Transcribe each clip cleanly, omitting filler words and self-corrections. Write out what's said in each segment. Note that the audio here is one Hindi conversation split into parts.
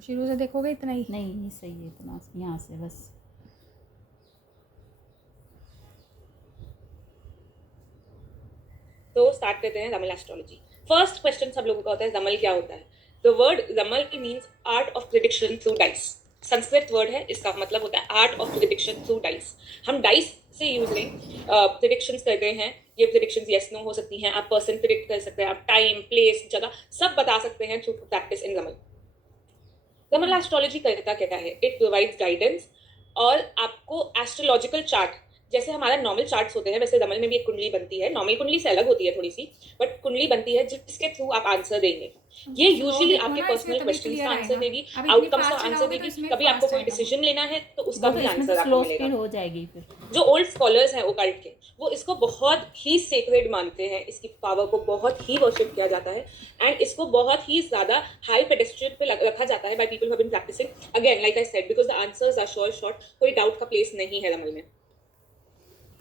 शुरू से देखोगे इतना ही? नहीं ये सही है इतना, यहाँ से बस। तो स्टार्ट करते हैं रमल एस्ट्रोलॉजी। फर्स्ट क्वेश्चन सब लोगों का होता है रमल क्या होता है। The word ramal means art of prediction through dice. Sanskrit word है, इसका मतलब होता है art of prediction through dice. हम डाइस से यूजिंग प्रिडिक्शंस करते हैं। ये प्रिडिक्शंस यस नो हो सकती हैं, आप पर्सन प्रिडिक्ट कर सकते हैं, आप टाइम प्लेस जगह सब बता सकते हैं through practice in Raimal. Raimal astrology करता क्या है, इट प्रोवाइड्स गाइडेंस और आपको एस्ट्रोलॉजिकल चार्ट, जैसे हमारा नॉर्मल चार्ट्स होते हैं वैसे रमल में भी एक कुंडली बनती है। नॉर्मल कुंडली से अलग होती है थोड़ी सी, बट कुंडली बनती है जिसके थ्रू आप आंसर देंगे। ये यूजुअली आपके पर्सनल क्वेश्चंस का आंसर देगी, आउटकम्स का आंसर देगी। कभी आपको कोई डिसीजन लेना है तो उसका भी आंसर आपको मिलेगा। हो जाएगी फिर। जो ओल्ड स्कॉलर्स हैं ओकल्ट के, वो इसको बहुत ही सेक्रेड मानते हैं, इसकी पावर को बहुत ही वर्शिप किया जाता है एंड इसको बहुत ही ज्यादा हाई पेडेस्ट्रियल पे रखा जाता है by people who have been practicing. Again like I said, because the answers are sure short, कोई डाउट का प्लेस नहीं है रमल में।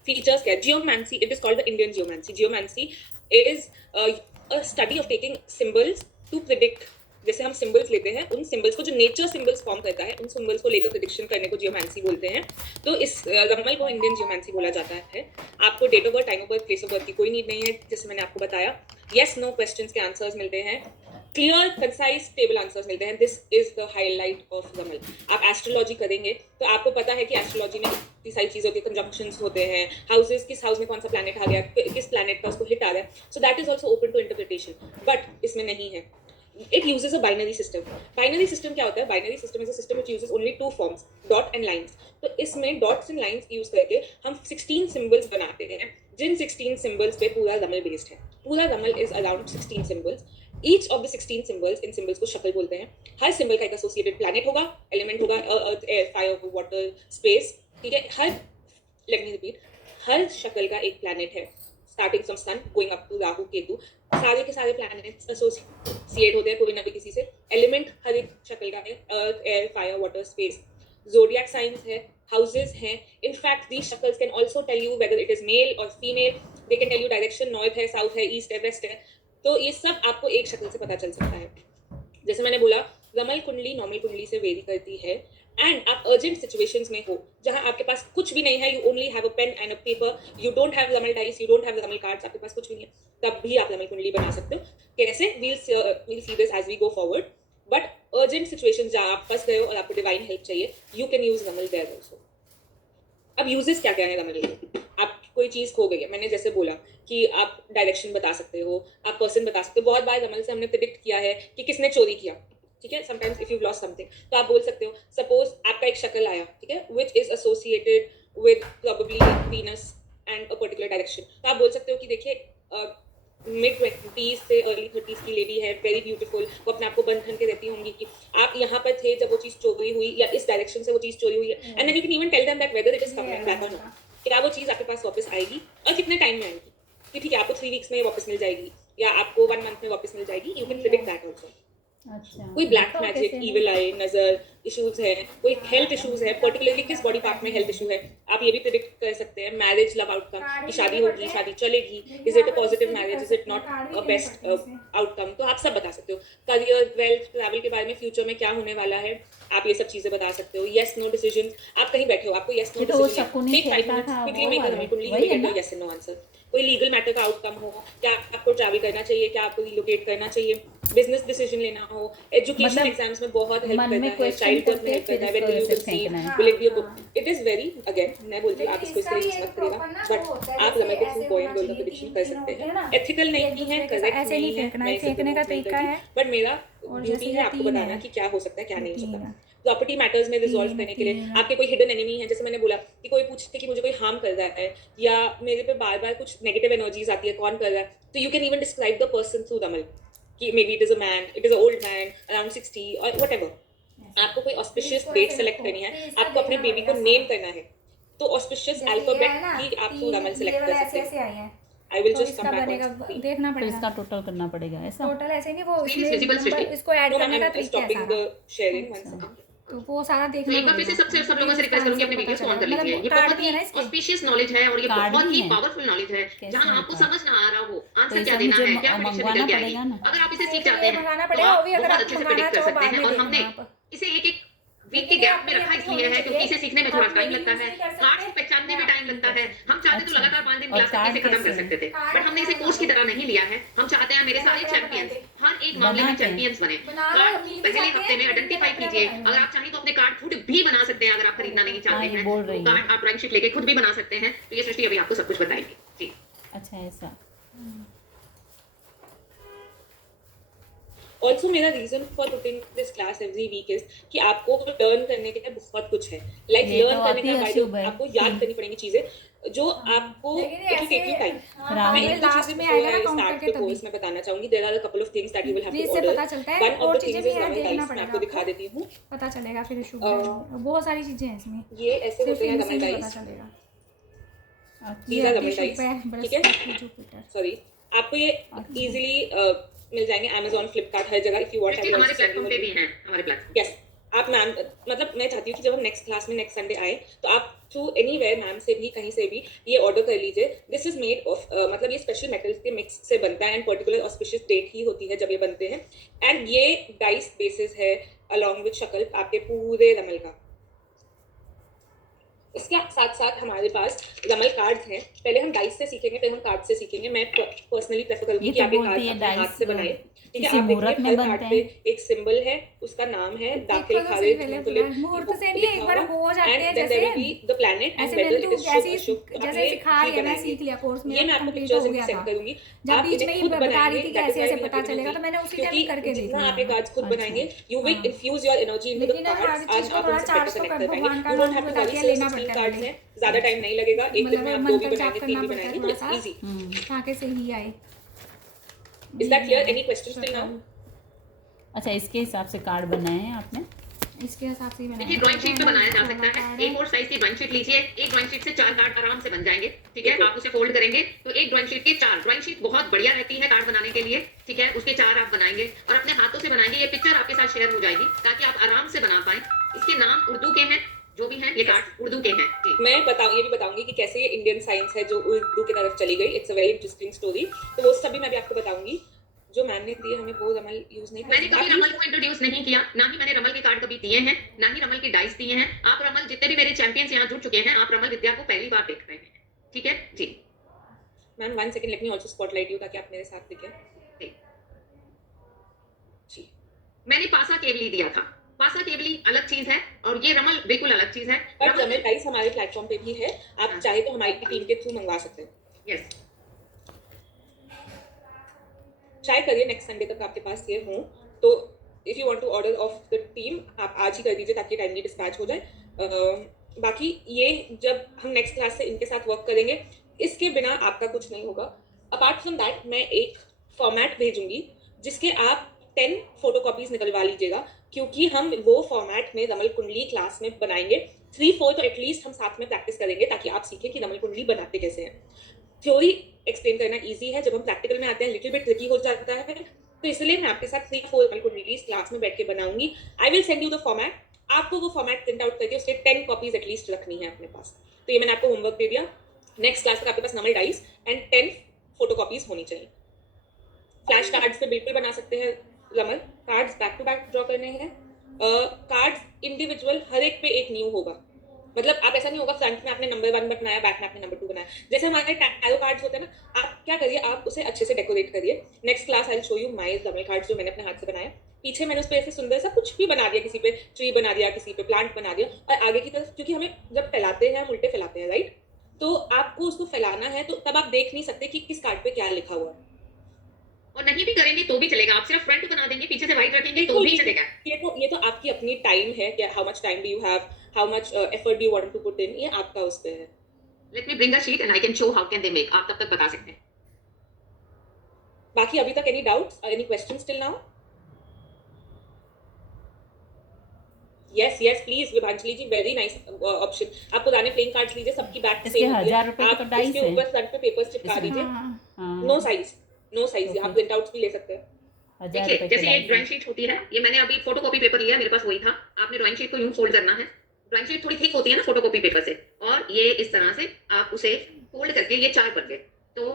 फीचर्स क्या है? Geomancy, it is called the Indian geomancy. Geomancy is a study of taking symbols to predict. जैसे हम सिंबल्स लेते हैं, उन सिंबल्स को जो नेचर सिंबल्स फॉर्म करता है, उन सिंबल्स को लेकर प्रिडिक्शन करने को जियोमैंसी बोलते हैं। तो इस रमल को इंडियन जियोमैंसी बोला जाता है। आपको date of birth, time of birth, place of birth की कोई नीड नहीं है, जैसे मैंने आपको बताया। यस नो क्वेश्चंस के आंसर्स मिलते हैं, क्लियर कंसाइज स्टेबल आंसर्स मिलते हैं। This is the highlight of ramal. आप एस्ट्रोलॉजी करेंगे तो आपको पता है कि एस्ट्रोलॉजी में इतनी सारी चीज़ होती है, कंजंक्शंस होते हैं, हाउसेस, किस हाउस में कौन सा प्लैनेट आ गया, किस प्लैनेट का उसको हिट आ रहा है, so that is also open to interpretation. But इसमें नहीं है। It uses a binary system. Binary system क्या होता है? Binary system is a system which uses only two forms, dot and lines. तो इसमें dots and lines use करके हम 16 symbols बनाते हैं, जिन 16 symbols पे पूरा रमल based है। पूरा रमल is around 16 symbols. Each of the 16 symbols, in symbols को शक्ल बोलते हैं। हर symbol का एक associated planet होगा, element होगा, earth, air, fire, water, space, ठीक है। let me repeat, हर शक्ल का एक planet है, starting from sun going up to Rahu Ketu. सारे के सारे प्लैनेट्स एसोसिएट होते हैं कोई ना किसी से। एलिमेंट हर एक शक्ल का है, earth, air, fire, water, space. Zodiac science है, हाउसेस हैं। In fact these shakls can also tell you whether it is male और female. They can tell you direction, north है, साउथ है, ईस्ट है, वेस्ट है। तो ये सब आपको एक शक्ल से पता चल सकता है। जैसे मैंने बोला, रमल कुंडली नॉर्मल कुंडली से वेरी करती है। एंड आप अर्जेंट सिचुएशंस में हो जहां आपके पास कुछ भी नहीं है, you only have a pen and a paper, you don't have ramal dice, you don't have ramal cards, आपके पास कुछ भी नहीं है, तब भी आप रमल कुंडली बना सकते हो। कैसे? we'll see this as we go forward. But urgent situations जहां आप फंस गए हो और आपको डिवाइन हेल्प चाहिए, you can use ramal there also. अब यूजेस क्या क्या है रमल के? आप कोई चीज खो गई है, मैंने जैसे बोला कि आप डायरेक्शन बता सकते हो, आप पर्सन बता सकते हो। बहुत बार रमल से हमने प्रेडिक्ट किया है कि किसने चोरी किया, ठीक है। Sometimes if you lost something, तो आप बोल सकते हो, सपोज आपका एक शक्ल आया, ठीक है, which is associated with probably Venus and a particular direction. तो आप बोल सकते हो कि देखिए मिड 20s से अर्ली 30s की लेडी है, वेरी ब्यूटीफुल, वो अपने आप को बंधन के रहती होंगी कि आप यहाँ पर थे जब वो चीज़ चोरी हुई, या इस डायरेक्शन से वो चीज़ चोरी हुई है। And then you can even tell them that whether it is coming back और नॉट, क्या वो चीज़ आपके पास वापस आएगी और कितने टाइम में आएगी। कि ठीक है, आपको 3 वीक्स में वापस मिल जाएगी या आपको 1 मंथ में वापस मिल जाएगी। You can predict that also. अच्छा, कोई ब्लैक मैजिक, इविल आई, नजर इश्यूज है, कोई हेल्थ इश्यूज है, पर्टिकुलरली किस बॉडी पार्ट में हेल्थ इशू है, आप ये भी प्रेडिक्ट कर सकते हैं। मैरिज, लव आउटकम, कि शादी होगी, शादी चलेगी, is it a positive marriage, is it not a best outcome, तो आप सब बता सकते हो। करियर, वेल्थ, ट्रैवल के बारे में, फ्यूचर में क्या होने वाला है, आप ये सब चीजें बता सकते हो। येस नो डिसीजन, आप कहीं बैठे हो, आपको yes no decision, take 5 minutes quickly make a kundli, you get yes and no answer. कोई लीगल मैटर का आउटकम हो, क्या आपको ट्रैवल करना चाहिए, क्या आपको रिलोकेट करना चाहिए, बिजनेस डिसीजन लेना हो, एजुकेशन एग्जाम्स में बहुत हेल्प करता है, चाइल्ड बर्थ में हेल्प करता है, when will you conceive, will it be a book, it is very, again मैं बोलती हूँ आप इसको इसके लिए मत करिएगा, बट आप रमल को थ्रू बॉय एंड गर्ल का प्रेडिक्शन कर सकते हैं। एथिकल नहीं है, करेक्ट नहीं है, मैं फेंकने का तरीका है, बट मेरा ड्यूटी है आपको बताना कि क्या हो सकता है, क्या नहीं हो सकता। प्रॉपर्टी मैटर्स में रिजॉल्व करने के लिए आपके कोई हिडन एनिमी है, जैसे मैंने बोला कि कोई पूछते कि मुझे कोई हार्म कर रहा है या मेरे पे बार बार कुछ नेगेटिव एनर्जीज आती है, कौन कर रहा है, तो you can even describe the person through ramal कि maybe it is a man, it is a old man around 60 और व्हाटएवर। आपको कोई ऑस्पिशियस डेट सेलेक्ट करनी है, आपको अपने बेबी को नेम करना है, तो ऑस्पिशियस अल्फाबेट भी आप थ्रू रमल सेलेक्ट कर सकते हैं। आई will just come back on देखना तो पड़ेगा, इसका टोटल करना पड़ेगा ऐसा। टोटल ऐसे नहीं, वो इसको ऐड करने का तरीका है स्टॉपिंग द शेयरिंग वन सारा, सेकंड। तो वो सारा तो देखना एक बार फिर से पड़ेगा। सब लोगों से रिक्वेस्ट करूंगी अपने वीडियोस को ऑन कर लीजिए। ये बहुत ही ऑस्पिशियस नॉलेज है और ये कार्ड बहुत भी ही है। पावरफुल नॉलेज है, कैसे जहां है आपको कार्ड? समझ ना आ रहा हो तो आंसर ये क्या सब देना मुझे है, क्या प्रेडिक्शन मंगवाना निकल के पड़ेगा आएगी। ना। अगर आप इसे सीख जाते हैं मंगाना तो पड़ेगा, वो भी आप अगर बहुत आप अच्छे से मंगाना प्रेडिक्ट कर चाहो सकते बाद हैं। में और हमने देखना आप। इसलिए है क्योंकि इसे सीखने में थोड़ा आप टाइम daily लगता use है, नहीं कर कार्ड्स सकते। पहचानने में टाइम लगता है। हम चाहते तो अच्छा। लगातार 5 दिन और क्लास करके कार्ड खत्म कर कैसे? सकते थे, कार्ड बट हमने इसे कैसे कोर्स की बनाते तरह नहीं लिया है। हम चाहते हैं मेरे सारे बनाते चैंपियंस बनाते। हर एक मामले में बनाते हैं। चैंपियंस बने। बनाना कार्ड मिल भी पहले जाते हफ्ते हैं, में फिर आइडेंटिफाई बनाते कीजिए। बनाएंगे। अगर आप चाहें तो अपने कार्ड खुद भी बना सकते हैं। अगर आप खरीदना नहीं हाँ, चाहते ये हैं बोल तो रही है। कार्ड आप ड्राइंग शीट लेके खुद भी बना सकते हैं। तो ये सृष्टि अभी आपको सब कुछ बताएगी जी। अच्छा ऐसा। ऑल्सो मेरा reason for putting this class every week is कि आपको लर्न करने के लिए बहुत कुछ है। लाइक ये लर्न तो करने आती का है बाय शुभ है। आपको याद करनी पड़ेंगी चीजें जो आपको लेकिन it will take you time. Ram मैं है, एक दो लास्ट चीजें में बिफोर आएगा ना आई काउंट स्टार्ट करके द तभी। कोर्स मैं बताना चाहूंगी। There are a couple of things that you will have जी, टू इससे ऑर्डर। पता चलता है, वन ऑफ और द चीजें थिंग्स भी इज हैं, नॉर्मल देखना डाइस। मैं पड़ेगा आपको दिखा आपको। देती हूँ। पता चलेगा फिर शुभ में बहुत सारी चीजें हैं इसमें, ये ऐसे सिर्फ होते हैं इनसे रमल ही पता डाइस। चलेगा। अच्छा। These are ये रमल शुभ डाइस, है, ठीक है? बृहस्पति, जुपिटर। सॉरी, आपको ये अच्छा। इजीली मिल जाएंगे अमेजोन, फ्लिपकार्ट, हर जगह। इफ यू वांट सृष्टि हमारे प्लेटफॉर्म पे भी हैं, हमारे प्लेटफॉर्म। यस। आप मैम मतलब मैं चाहती हूँ कि जब हम नेक्स्ट क्लास में नेक्स्ट संडे आए तो आप थ्रू एनीवेयर मैम से भी कहीं से भी ये ऑर्डर कर लीजिए। दिस इज मेड ऑफ मतलब ये स्पेशल मेटल्स के मिक्स से बनता है एंड पर्टिकुलर ऑस्पिशियस डेट ही होती है जब ये बनते हैं। एंड ये डाइस बेसिस है अलॉन्ग विद शक्ल आपके पूरे रमल का। इसके साथ साथ हमारे पास रमल कार्ड्स हैं। पहले हम डाइस से सीखेंगे, फिर हम कार्ड से सीखेंगे। मैं पर्सनली प्रेफर करूंगी ये कि तो आप ये बोलती कार्ड है अपने हाथ डाइस से बनाएं, ठीक है? किसी आप देखिए मुहूर्त में हर बनते कार्ड पे हैं। एक सिंबल है, उसका नाम है दाखिल देखो तो खारिज सही पहले मुतलिब मुहूर्त से नहीं, एक बार हो जाते हैं एंड देन देयर विल जैसे बी द प्लैनेट एंड ऐसे वेदर मैंने इट तो इज शुभ ऐसे अशुभ। तो आप जैसे ये सिखा भी रही है, मैं बनाएंगे। सीख लिया, कोर्स ये मेरा मैं आपको कंप्लीट हो पिक्चर्स गया सेंड था। करूंगी। जब आप बीच में इन्हें ही खुद बता रही बनाएंगे। थी कि दैट इज ऐसे व्हाई ऐसे वी हैव पता गिवन चलेगा, वीक, तो मैंने उसी टाइम क्योंकि ही करके देख जितना लिया आप ये था। कार्ड्स खुद अच्छा। बनाएंगे यू विल हाँ। Infuse your energy into the लेकिन कार्ड्स। हर चीज आज को आप थोड़ा उनसे चार्ज बेटर तो कनेक्ट कर, कर पाएंगे। भगवान का यू डोंट नाम हैव टू बता वरी। के सिर्फ लेना 16 पड़ता है कार्ड्स पहले, हैं, ज्यादा टाइम नहीं लगेगा। एक दिन में मतलब आप 2 भी मंत्र जाप बनाएंगे, 3 करना भी पड़ता है बनाएंगे, थोड़ा तो सा, इट्स इजी। ताकि सही आए। Is that clear? Any questions till now? अच्छा, इसके हिसाब से कार्ड बनाए हैं आपने? इसके हिसाब से ही देखिए बनाया। ड्राइंग शीट पे बनाया जा सकता कार्ड है। A4 साइज की ड्राइंग शीट लीजिए। एक ड्राइंग शीट से 4 कार्ड आराम से बन जाएंगे, ठीक है? आप उसे फोल्ड करेंगे तो एक ड्राइंग शीट के 4। ड्राइंग शीट बहुत बढ़िया रहती है कार्ड बनाने के लिए, ठीक है? उसके 4 आप बनाएंगे और अपने हाथों से बनाएंगे। ये पिक्चर आपके साथ शेयर हो जाएगी ताकि आप आराम से बना पाएं। इसके नाम उर्दू के हैं, जो भी हैं ये कार्ड उर्दू के हैं जी। मैं ये भी बताऊंगी कि कैसे ये इंडियन साइंस है जो उर्दू की तरफ चली गई। It's a very interesting story. तो वो सब भी मैं भी आपको बताऊंगी। जो मैम ने दिए हमें वो रमल यूज नहीं मैंने कभी करना। रमल को इंट्रोड्यूस नहीं किया, ना ही मैंने रमल के कार्ड कभी दिए हैं, ना ही रमल की डाइस दिए हैं। आप रमल, जितने भी मेरे चैंपियंस यहाँ जुड़ चुके हैं, आप रमल विद्या को पहली बार देख रहे हैं, ठीक है जी। Ma'am 1 second, let me also spotlight you ताकि आप मेरे साथ दिखें। जी, मैंने पासा केवली दिया था। पासा केवली अलग चीज है और ये रमल बिल्कुल अलग चीज है। बट रमल डाइस हमारे प्लेटफॉर्म पे भी है। आप चाहे तो हमारी टीम के थ्रू मंगवा सकते हैं। यस, ट्राई करिए नेक्स्ट संडे तक आपके पास ये हो। तो if you want to order of the team, आप आज ही कर दीजिए ताकि टाइमली डिस्पैच हो जाए। बाकी ये जब हम नेक्स्ट क्लास से इनके साथ वर्क करेंगे, इसके बिना आपका कुछ नहीं होगा। अपार्ट फ्रॉम दैट मैं एक फॉर्मेट भेजूंगी जिसके आप 10 फोटोकॉपीज निकलवा लीजिएगा, क्योंकि हम वो फॉर्मेट में रमल कुंडली क्लास में बनाएंगे। 3-4 तो एटलीस्ट हम साथ में प्रैक्टिस करेंगे ताकि आप सीखें कि रमल कुंडली बनाते कैसे हैं। थ्योरी एक्सप्लेन करना इजी है, जब हम प्रैक्टिकल में आते हैं लिटिल बिट ट्रिकी हो जाता है। तो इसलिए मैं आपके साथ 3-4 रमल कुंडलीज क्लास में बैठ के बनाऊंगी। आई will send you the format. आपको वो फॉर्मेट प्रिंट आउट करके उसके 10 कॉपीज एटलीस्ट रखनी है अपने पास। तो ये मैंने आपको होमवर्क दे दिया। नेक्स्ट क्लास तक आपके पास रमल डाइस एंड 10 फोटोकॉपीज होनी चाहिए। फ्लैश कार्ड्स पे बिल्कुल बना सकते हैं ramal cards, back to back draw करने हैं। कार्ड्स इंडिविजुअल हर एक पे एक न्यू होगा। मतलब आप ऐसा नहीं होगा फ्रंट में आपने नंबर 1 बनाया, बैक में आपने नंबर 2 बनाया। जैसे हमारे टैरो कार्ड्स होते हैं ना, आप क्या करिए, आप उसे अच्छे से डेकोरेट करिए। Next class I will show you my ramal cards जो मैंने अपने हाथ से बनाया। पीछे मैंने उस पे ऐसे सुंदर सा कुछ भी बना दिया, किसी पे ट्री बना दिया, किसी पे प्लांट बना दिया। और आगे की तरफ, क्योंकि हमें जब फैलाते हैं हम उल्टे फैलाते हैं, राइट? तो आपको उसको फैलाना है, तो तब आप देख नहीं सकते कि किस कार्ड पे क्या लिखा हुआ है। और नहीं भी करेंगे तो भी चलेगा। आप सिर्फ फ्रंट बना देंगे, पीछे से व्हाइट रखेंगे तो भी चलेगा। ये तो आपकी अपनी टाइम है कि how much time do you have, how much effort do you want to put in, ये आपका उस पे है। Let me bring a sheet and I can show how can they make. आप तब तक बता सकते हैं। बाकी अभी तक any doubts, any questions till now? Yes please Vibhanjali ji, very nice option. आप पुराने प्लेइंग कार्ड्स लीजिए, सबकी बैक इसके 1000 रुपए का तो डाइस इसके है। ऊपर फ्रंट पे पेपर्स चिपका इसमें। दीजिए। हाँ, नो साइज आप प्रिंट आउट्स भी ले सकते हैं। 1000 देखिए, रुपए जैसे के एक ड्राइंग शीट होती है, ये मैंने अभी फोटोकॉपी पेपर लिया, मेरे पास वही था। आपने ड्राइंग शीट को यूं फोल्ड करना है। ड्राइंग शीट थोड़ी थिक होती है ना फोटोकॉपी पेपर से, और ये इस तरह से आप उसे फोल्ड करके, ये 4 बन गए, तो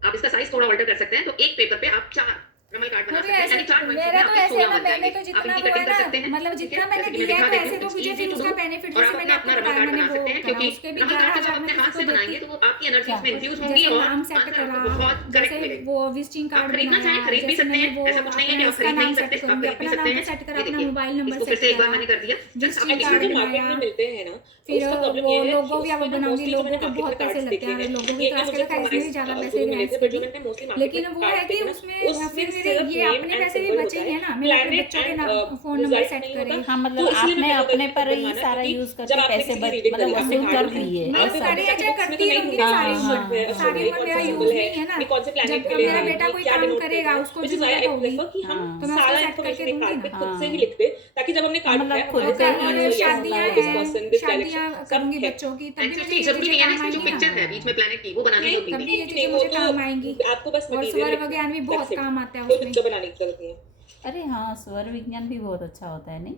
आप इसका साइज थोड़ा ऑल्टर कर सकते हैं। तो एक पेपर पे आप 4 रमल कार्ड बना मुझे सकते हैं, ऐसे यानी 4 ड्राइंग शीट मेरा में तो आपके ऐसे 16 है ना, बन मैंने जाएंगे। तो आप जितना इनकी वो है कटिंग कर ना, सकते हैं, मतलब ठीक जितना है, मैंने जैसे कि मैं दिया है दिखा तो देती ऐसे हूँ, तो इट्स मुझे इजी फिर टू डू। उसका बेनिफिट और जैसे आप मैंने अपने आपको अपना रमल बताया, कार्ड मैंने बना वो सकते हैं, करा क्योंकि उसके भी रमल कार्ड को जब 11,000 में अपने किसी हाथ को से देती। बनाएंगे तो वो आपकी एनर्जीज क्या में इन्फ्यूज होंगी जैसे और नाम सेट आंसर करा, आपको बहुत करेक्ट जैसे मिलेगा। वो विजिटिंग आप कार्ड खरीदना बनाया, चाहें खरीद भी जैसे सकते मैंने हैं, वो ऐसा कुछ नहीं है कि अपना आप इसका खरीद नाम नहीं सेट सकते, आप करूंगी, खरीद भी अपना सकते नाम तो हैं। सेट करा, ये अपना देखिए, मोबाइल नंबर इसको फिर सेट से एक बार करा, मैंने कर दिया, जस्ट विजिटिंग आपके कार्ड जो लिए। मार्केट बनाया। में मिलते हैं ना, फिर उसका प्रॉब्लम वो ये है लोगो कि भी अब उसमें ना बनाऊंगी, मोस्टली जो लोगो मैंने के मार्केट में बहुत पैसे कार्ड्स लगते देखे हैं, हैं, लोगो की ये तो कि आजकल मुझे का इसमें भी ज़्यादा पैसे गुरु हैं मिले थे, इसके बट जो भी। मैंने मोस्टली मार्केट लेकिन में वो कार्ड्स है कि देखे ना, उसमें उसमें फिर मेरे सिर्फ ये नेम अपने एंड पैसे भी सिंबल बचे होता ही है, है ना, मैंने अपने प्लैनेट बच्चों के एंड नाम फ़ोन नंबर रिजल्ट सेट नहीं करे। होता। हाँ, तो मतलब इसलिए आपने मैंने अपने प्रेफर पर ही बनवाना, सारा क्योंकि यूज जब करके आपने पैसे किसी की रीडिंग मतलब करी, आपने वसूल कार्ड कर बनाया, लिए मैं तो आपने ऐसा। सारे सोचा कि चेक बुक्स में तो करती नहीं रहूंगी ढूंढना ना, कि सारी ये हाँ उम्र शुभ है, हाँ अशुभ सारी है, उम्र कौन मेरा सा सिंबल यूज है, नहीं है ना। ये कौन से प्लैनेट जब के लिए मेरा है, बेटा ये कोई क्या काम डिनोट करेगा, करता है, उसको व्हिच भी इज व्हाई जरूरत आई होगी, प्रेफर कि हम हाँ तो मैं उसको सारा सेट इन्फॉर्मेशन करके एक दूंगी कार्ड पे ना। खुद से ही हाँ, लिख दे, ताकि जब हमने कार्ड मतलब उठाया खुद हमारे से सामने ही और आंसर, यस शादियां लाइक दिस हैं, पर्सन, दिस शादियां डायरेक्शन, सब करूंगी है। बच्चों की, तब एंड भी मुझे सिर्फ ये जरूरी चीजें नहीं है ना, काम इसमें जो आएंगी ना। पिक्चर है बीच में प्लैनेट की, वो बनानी होगी। तब भी ये नहीं चीजें नहीं, वो मुझे काम आएंगी। तो आपको बस और मटेरियल स्वर लिखना वगैरह भी है, बहुत दैट्स इट, काम आता है कोई उसमें। पिक्चर बनाने की जरूरत नहीं है। अरे हाँ, स्वर विज्ञान भी बहुत अच्छा होता है नहीं।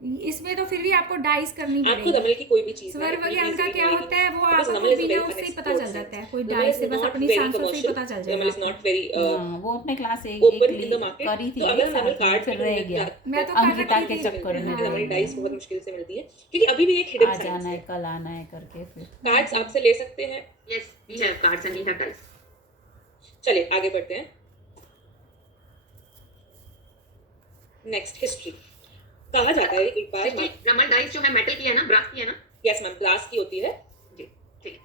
इसमें तो फिर भी आपको डाइस करनी आपको पड़ेगी। रमल की कोई भी चीज है स्वर इतनी विज्ञान का इजीली क्या मिलेगी होता नहीं, है, वो बिकॉज आपको रमल इज अ बिना वेरी उससे ही पता अनएक्सप्लोर्ड चल जाता है, साइंस। कोई रमल डाइस इज से बस नॉट अपनी वेरी सांसों से ही कमर्शियल, पता चल रमल जाएगा इज आपको। नॉट वेरी हाँ, वो अपने क्लास ओपन इन द एक करी मार्केट। थी तो एक अगर रमल साथ में, कार्ड फिर भी रह ढूंढने गया मैं तो कर अंकिता रखी के थी। चक्कर में तो रह रमल गया। डाइस बहुत मुश्किल से मिलती है, क्योंकि अभी भी एक हिडन आज साइंस आना है, है। कल आना है करके फिर। कार्ड्स आपसे ले सकते हैं। Yes, we have cards and we have dice. चलिए आगे बढ़ते हैं। Next, history. कहा जाता है एक बार, हिस्ट्री, रमल डाइस जो है मेटल की है ना, ब्रास की है ना। यस मैम, ग्लास की होती है। जी, ठीक है।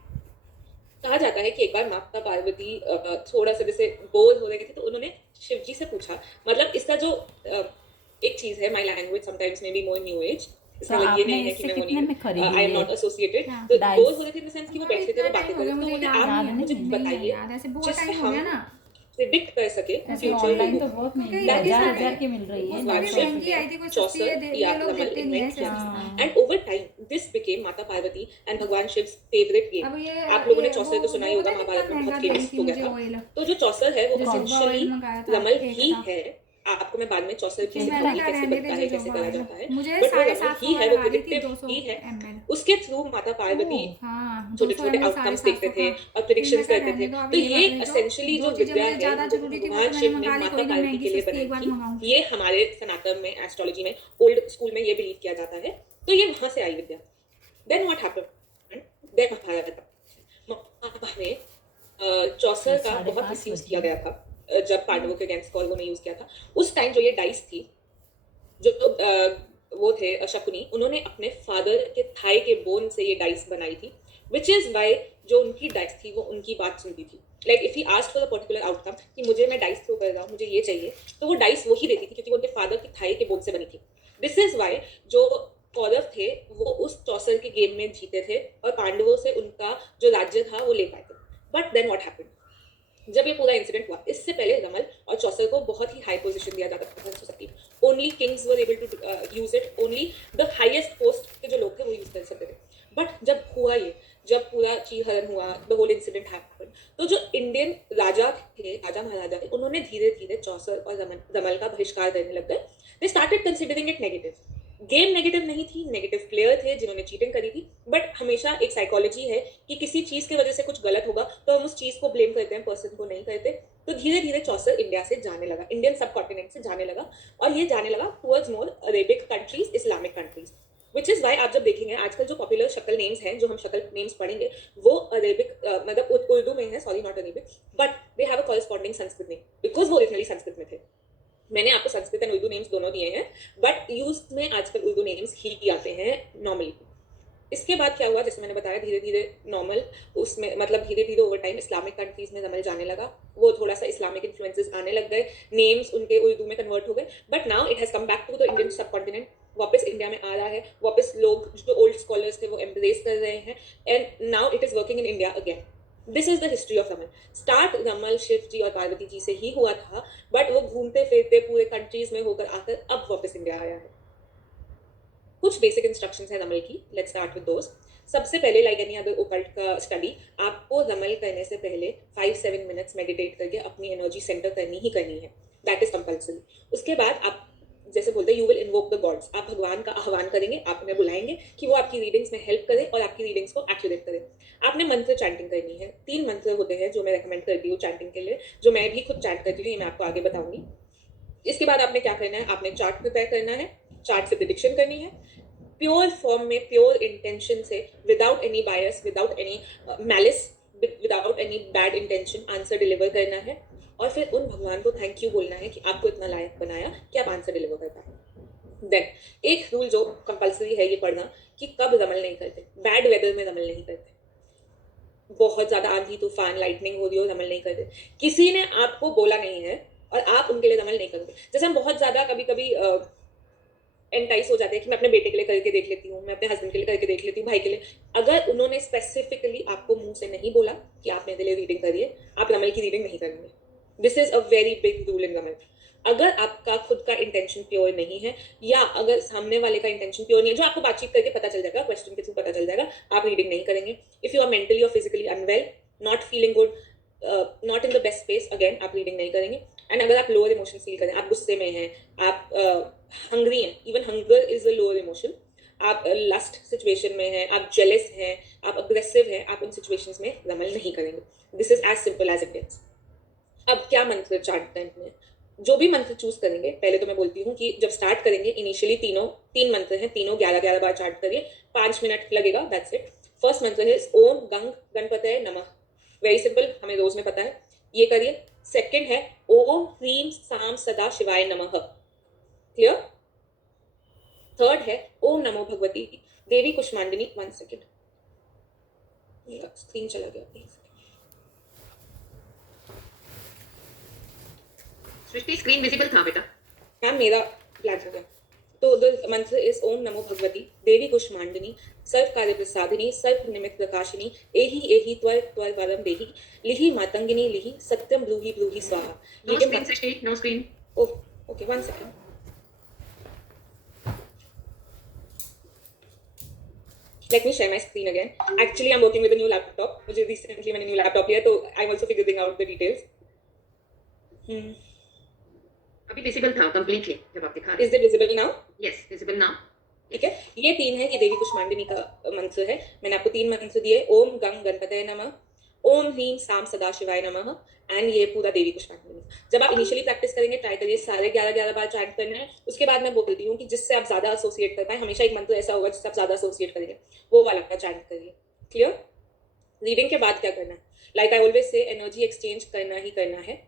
कहा जाता है कि एक बार माता पार्वती थोड़ा सा जैसे बोर हो रही थी, तो उन्होंने शिव जी से पूछा, मतलब इसका जो एक चीज है, my language sometimes may be more new age, इसका तो मतलब ये आपने नहीं है कि इससे मैं वो कितने नहीं, में खरीदी आई एम ये नॉट एसोसिएटेड। हाँ, तो डाइस? बोर हो रहे थे इन द सेंस कि वो बैठे थे, वो बातें कर रहे थे, तो बोलते याद आप नहीं है, मुझे नहीं है बताइए याद, ऐसे बहुत जिससे टाइम हो गया हम ना। प्रिडिक्ट कर सके ऐसे फ्यूचर ऑनलाइन तो लोगों। बहुत महंगी क्योंकि है, ये हजार सारे- हजार की मिल रही है उस 900 बड़ी रुपए महंगी की। आई थी, कोई सस्ती चौसर है, या ये लोग रमल देते नहीं है इन्वेंट किया ऐसे था, सस्ती। And over time this became माता पार्वती एंड भगवान शिव फेवरेट गेम। अब ये आप लोगों ने ये चौसर तो सुना ही वो होगा, पता महाभारत कितना में महंगा बहुत दे फेमस रही थी हो मुझे गया था। ऑयल, तो जो चौसर है वो जो जोजो कॉन्शियसली ऑयल मंगाया था रमल एक ही था। है। आपको मैं बाद में चौसर की फिर सिर्फ मैंने होली कहा कैसे रहने बनता दे है, जोजो कैसे करा ऑयल, जाता है, मुझे बट वो रमल 750 ही है, वाला वो ला रही थी, प्रिडिक्टिव 200 ही है। ml। उसके थ्रू माता पार्वती हाँ, छोटे 200 छोटे ml आउटकम्स 750 देखते थे का। और फिर प्रिडिक्शंस मैं कहा करते थे। रहने दो, अब तो ये ये मत ले, एसेंशियली जो जो चीजें विद्या मुझे है ज्यादा वो जरूरी थी वो भगवान तो मैंने शिव ने मंगा ली, माता कोई ना पार्वती महंगी के लिए सस्ती बनाई एक बार थी। मंगाऊंगी। ये हमारे सनातन में, एस्ट्रोलॉजी में, ओल्ड स्कूल में ये बिलीव किया जाता है। तो ये वहां से आई विद्या। Then what happened, then Mahabharat में चौसर का बहुत 5:30 मिसयूज बजे। किया गया था। जब पांडवों के अगेंस्ट कौरवों ने यूज किया था, उस टाइम जो ये डाइस थी, जो वो थे शकुनी, उन्होंने अपने फादर के थाई के बोन से ये डाइस बनाई थी, विच इज वाई जो उनकी डाइस थी वो उनकी बात सुनती थी। Like if he asked for a particular outcome कि मुझे, मैं डाइस थ्रो कर रहा हूँ, मुझे ये चाहिए, तो वो डाइस वो ही देती थी, क्योंकि वो उनके फादर की थाई के बोन से बनी थी। दिस इज वाई जो कौरव थे वो उस चौसर के गेम में जीते थे और पांडवों से उनका जो राज्य था वो ले पाए थे। बट देन व्हाट हैपेंड, जब ये पूरा इंसिडेंट हुआ, इससे पहले रमल और चौसर को बहुत ही हाई पोजीशन दिया जाता था society. Only kings were able to use it, only the highest post के जो लोग थे वो यूज कर सकते थे। बट जब हुआ ये, जब पूरा चीहरण हुआ, द होल इंसिडेंट हैपेंड, तो जो इंडियन राजा थे, राजा महाराजा थे, उन्होंने धीरे धीरे चौसर और रमल का बहिष्कार करने लग गए। They started considering it negative. Game negative नहीं थी, नेगेटिव प्लेयर थे जिन्होंने चीटिंग करी थी, बट हमेशा एक साइकोलॉजी है कि किसी चीज की वजह से कुछ गलत होगा तो हम उस चीज को ब्लेम करते हैं, पर्सन को नहीं करते। तो धीरे धीरे चौसर इंडिया से जाने लगा, इंडियन सब कॉन्टिनेंट से जाने लगा, और ये जाने लगा towards more Arabic countries, Islamic countries, which is why आप जब देखेंगे आजकल जो पॉपुलर शक्ल नेम्स हैं, जो हम शक्ल नेम्स पढ़ेंगे, वो अरेबिक मतलब उर्दू में है, sorry not Arabic, but they have a corresponding Sanskrit name, because वो ओरिजिनली संस्कृत में थे। मैंने आपको संस्कृत एंड उर्दू नेम्स दोनों दिए हैं, बट यूज में आजकल उर्दू नेम्स ही आते हैं नॉर्मली। इसके बाद क्या हुआ, जैसे मैंने बताया, धीरे धीरे नॉर्मल उसमें, मतलब धीरे धीरे ओवर टाइम इस्लामिक कंट्रीज में रमल जाने लगा, वो थोड़ा सा इस्लामिक इन्फ्लुएंसेस आने लग गए, नेम्स उनके उर्दू में कन्वर्ट हो गए, but now it has come back to the Indian subcontinent, वापस इंडिया में आ रहा है, वापस लोग जो ओल्ड स्कॉलर्स थे वो एम्ब्रेस कर रहे हैं, and now it is working in India again. This is the history of ramal. Start ramal Shiv ji और पार्वती जी से ही हुआ था, बट वो घूमते फिरते पूरे कंट्रीज में होकर आकर अब वापस इंडिया आया है। कुछ बेसिक इंस्ट्रक्शंस हैं रमल की, लेट्स स्टार्ट विद दोस। सबसे पहले, लाइक एनी अदर ओकल्ट का स्टडी, आपको रमल करने से पहले 5-7 मिनट्स मेडिटेट करके अपनी एनर्जी सेंटर करनी ही करनी है, दैट इज कंपल्सरी। उसके बाद आप जैसे बोलते हैं you will invoke the gods, आप भगवान का आह्वान करेंगे, आप उन्हें बुलाएंगे कि वो आपकी रीडिंग्स में हेल्प करें और आपकी रीडिंग्स को एक्यूरेट करें। आपने मंत्र चैंटिंग करनी है। 3 मंत्र होते हैं जो मैं रेकमेंड करती हूँ चैंटिंग के लिए, जो मैं भी खुद चैंट करती हूँ, ये मैं आपको आगे बताऊंगी। इसके बाद आपने क्या करना है, आपने चार्ट प्रिपेयर करना है, चार्ट से प्रिडिक्शन करनी है, प्योर फॉर्म में, प्योर इंटेंशन से, विदाउट एनी बायस, without any malice, without any bad intention answer deliver करना है। और फिर उन भगवान को थैंक यू बोलना है कि आपको इतना लायक बनाया कि आप आंसर डिलीवर कर पाए। देन एक रूल जो कंपलसरी है ये पढ़ना कि कब रमल नहीं करते, बैड वेदर में रमल नहीं करते। बहुत ज्यादा आंधी तूफान लाइटनिंग हो रही हो, रमल नहीं करते। किसी ने आपको बोला नहीं है और आप उनके लिए रमल नहीं करोगे। जैसे हम बहुत ज्यादा कभी कभी एंटाइस हो जाते हैं कि मैं अपने बेटे के लिए करके देख लेती हूँ, मैं अपने हस्बैंड के लिए करके देख लेती हूँ, भाई के लिए। अगर उन्होंने स्पेसिफिकली आपको मुंह से नहीं बोला कि आप मेरे लिए रीडिंग करिए, आप रमल की रीडिंग नहीं करेंगे। This is a very big rule in ramal. अगर आपका खुद का इंटेंशन प्योर नहीं है, या अगर सामने वाले का इंटेंशन प्योर नहीं है, जो आपको बातचीत करके पता चल जाएगा, क्वेश्चन के थ्रू पता चल जाएगा, आप रीडिंग नहीं करेंगे। इफ यू आर मेंटली और physically unwell, not feeling good, not in the best space, again आप रीडिंग नहीं करेंगे। एंड अगर आप लोअर इमोशन फील करें, आप गुस्से में हैं, आप हंग्री हैं, even hunger is a lower emotion, आप लस्ट सिचुएशन में हैं, आप जेलस हैं, आप अग्रेसिव हैं, आप उन सिचुएशंस में रमल नहीं करेंगे। This is as simple as it gets. अब क्या मंत्र चार्ट में, जो भी मंत्र चूज करेंगे, पहले तो मैं बोलती हूँ कि जब स्टार्ट करेंगे इनिशियली 3 मंत्र हैं, तीनों 11-11 बार चार्ट करिए, 5 मिनट लगेगा, दैट्स इट। फर्स्ट मंत्र है ओम गंग गणपतये नमः, वेरी सिंपल, हमें रोज में पता है, ये करिए। सेकंड है ओम ह्रीम साम सदा शिवाय नमः, क्लियर। थर्ड है ओम नमो भगवती देवी कुष्मांडिनी, 1 सेकेंड, स्क्रीन चला गया, सृष्टि स्क्रीन विजिबल था बेटा। मैम मेरा ब्लैंक हो गया। तो द मंत्र इज ओम नमो भगवती देवी कुष्मांडिनी सर्व कार्य प्रसादिनी सर्व निमित्त प्रकाशिनी एहि एहि त्वर त्वर वरम देहि लिहि मातंगिनी लिहि सत्यम ब्रूहि ब्रूहि स्वाहा। No screen Srishti, no screen. Oh okay, 1 second. Let me share my screen again. Actually, I'm working with a new laptop. मुझे recently मैंने new laptop लिया, तो I'm also figuring out the details. अभी विजिबल था कंप्लीटली जब आप दिखा रहे Is it visible now? Yes visible now. ठीक है, ये 3 है, ये देवी कुष्मांडिनी का मंत्र है। मैंने आपको 3 मंत्र दिए, ओम गंग गणपतये नमः, ओम ह्रीम साम सदा शिवाय नमः, एंड ये पूरा देवी कुष्मांडिनी। जब आप इनिशियली प्रैक्टिस करेंगे, ट्राई करिए सारे 11-11 बार चैंट करना है। उसके बाद मैं बोलती हूँ कि जिससे आप ज्यादा एसोसिएट कर पाए, हमेशा एक मंत्र ऐसा होगा जिससे आप ज्यादा एसोसिएट करेंगे, वो वाला का चैंट करिए, क्लियर। रीडिंग के बाद क्या करना है, like I always say energy exchange करना ही करना है,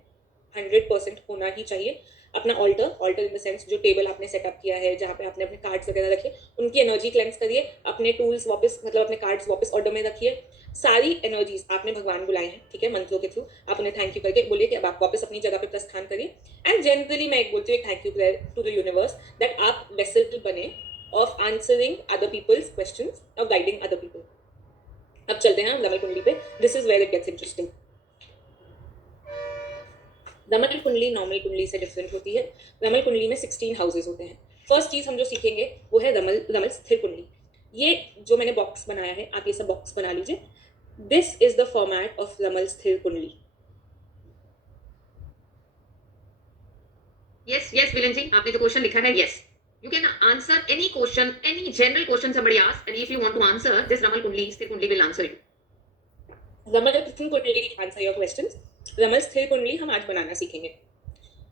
100% होना ही चाहिए। अपना ऑल्टर इन द सेंस जो टेबल आपने सेटअप किया है, जहाँ पे आपने अपने कार्ड्स वगैरह रखे, उनकी एनर्जी क्लेंस करिए, अपने टूल्स वापस, मतलब अपने कार्ड्स वापस ऑर्डर में रखिए। सारी एनर्जीज आपने भगवान बुलाए हैं, ठीक है, मंत्रों के थ्रू आप उन्हें थैंक यू करके बोलिए कि अब आप वापस अपनी जगह पे प्रस्थान करिए। एंड जनरली मैं एक बोलती हूँ, एक thank you prayer to the universe that आप वेसल बने of answering other people's questions, of guiding other people. अब चलते हैं रमल कुंडली पे, this is where it gets interesting. रमल कुंडली नॉर्मल कुंडली से डिफरेंट होती है। रमल कुंडली में 16 हाउसेज होते हैं। फर्स्ट चीज हम जो सीखेंगे वो है रमल स्थिर कुंडली। ये जो मैंने बॉक्स बनाया है, आप ये सब बॉक्स बना लीजिए। This is the format of ramal sthir kundli. Yes yes villain जी, आपने जो क्वेश्चन लिखा है, yes you can answer any question, any general question somebody asks, and if you want to answer, this Ramal Kundli, Sthir Kundli will answer you. रमल स्थिर कुंडली आंसर योर क्वेश्चंस। रमल स्थिर कुंडली हम आज बनाना सीखेंगे।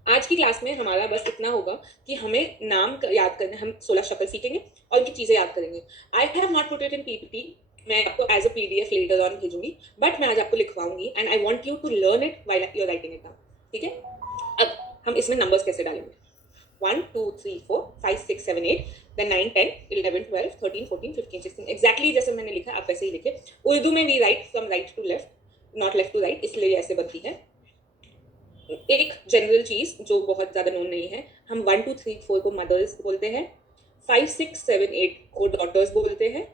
आज की क्लास में हमारा बस इतना होगा कि हमें नाम याद करने, हम 16 शक्ल सीखेंगे और उनकी चीजें याद करेंगे। I have not put it in PPT, मैं आपको as a PDF later on भेजूंगी, बट मैं आज आपको लिखवाऊंगी and I want you to learn it while you are writing it down, ठीक है। अब हम इसमें नंबर्स कैसे डालेंगे, 1 2 3 4 5 6 7 8, then 9 10 11 12 13 14 15 16, एग्जैक्टली जैसे मैंने लिखा आप वैसे ही लिखे। उर्दू में we write from right to left, not left to right, इसलिए ऐसे बनती है। एक जनरल चीज जो बहुत ज्यादा नोन नहीं है, हम 1 2 3 4 को मदर्स बोलते हैं, 5 6 7 8 को डॉटर्स बोलते हैं,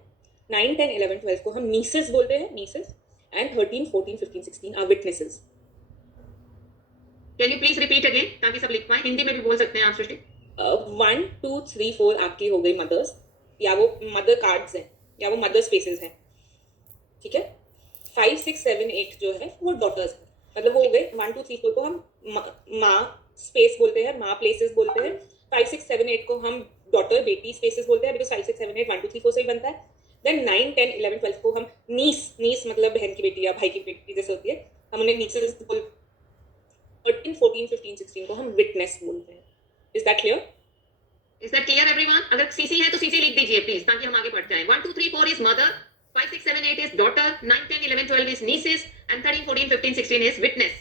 9 10 11 12 को हम नीसेस बोलते हैं, नीसेस, and 13 14 15 16 are witnesses. Can you please repeat again ताकि सब लिख पाए? हिंदी में भी बोल सकते हैं आप सृष्टि। 1 2 3 4 आपकी हो गई मदर्स, या वो मदर कार्ड्स हैं या वो मदर स्पेसेस हैं, ठीक है। 5 6 7 8 जो है वो डॉटर्स हैं, मतलब वो हो गए। 1 2 3 4 को हम माँ स्पेस बोलते हैं, माँ प्लेसेस बोलते हैं, 5 6 7 8 को हम डॉटर बेटी स्पेसेस बोलते हैं, बिकॉज 5 6 7 8 1 2 3 4 से ही बनता है. देन 9 10 11 12 को हम नीस मतलब बहन की बेटी या भाई की बेटी जैसे होती है, हम उन्हें नीसेस बोलते हैं. 13 14 15 16 को हम विटनेस बोलते हैं. Is that clear? Is that clear everyone? अगर सीसी है तो सीसी लिख दीजिए प्लीज, ताकि हम आगे बढ़ जाएं. 1 2 3 4 is mother, 5 6 7 8 is daughter, 9 10 11 12 is nieces and 13 14 15 16 is witness.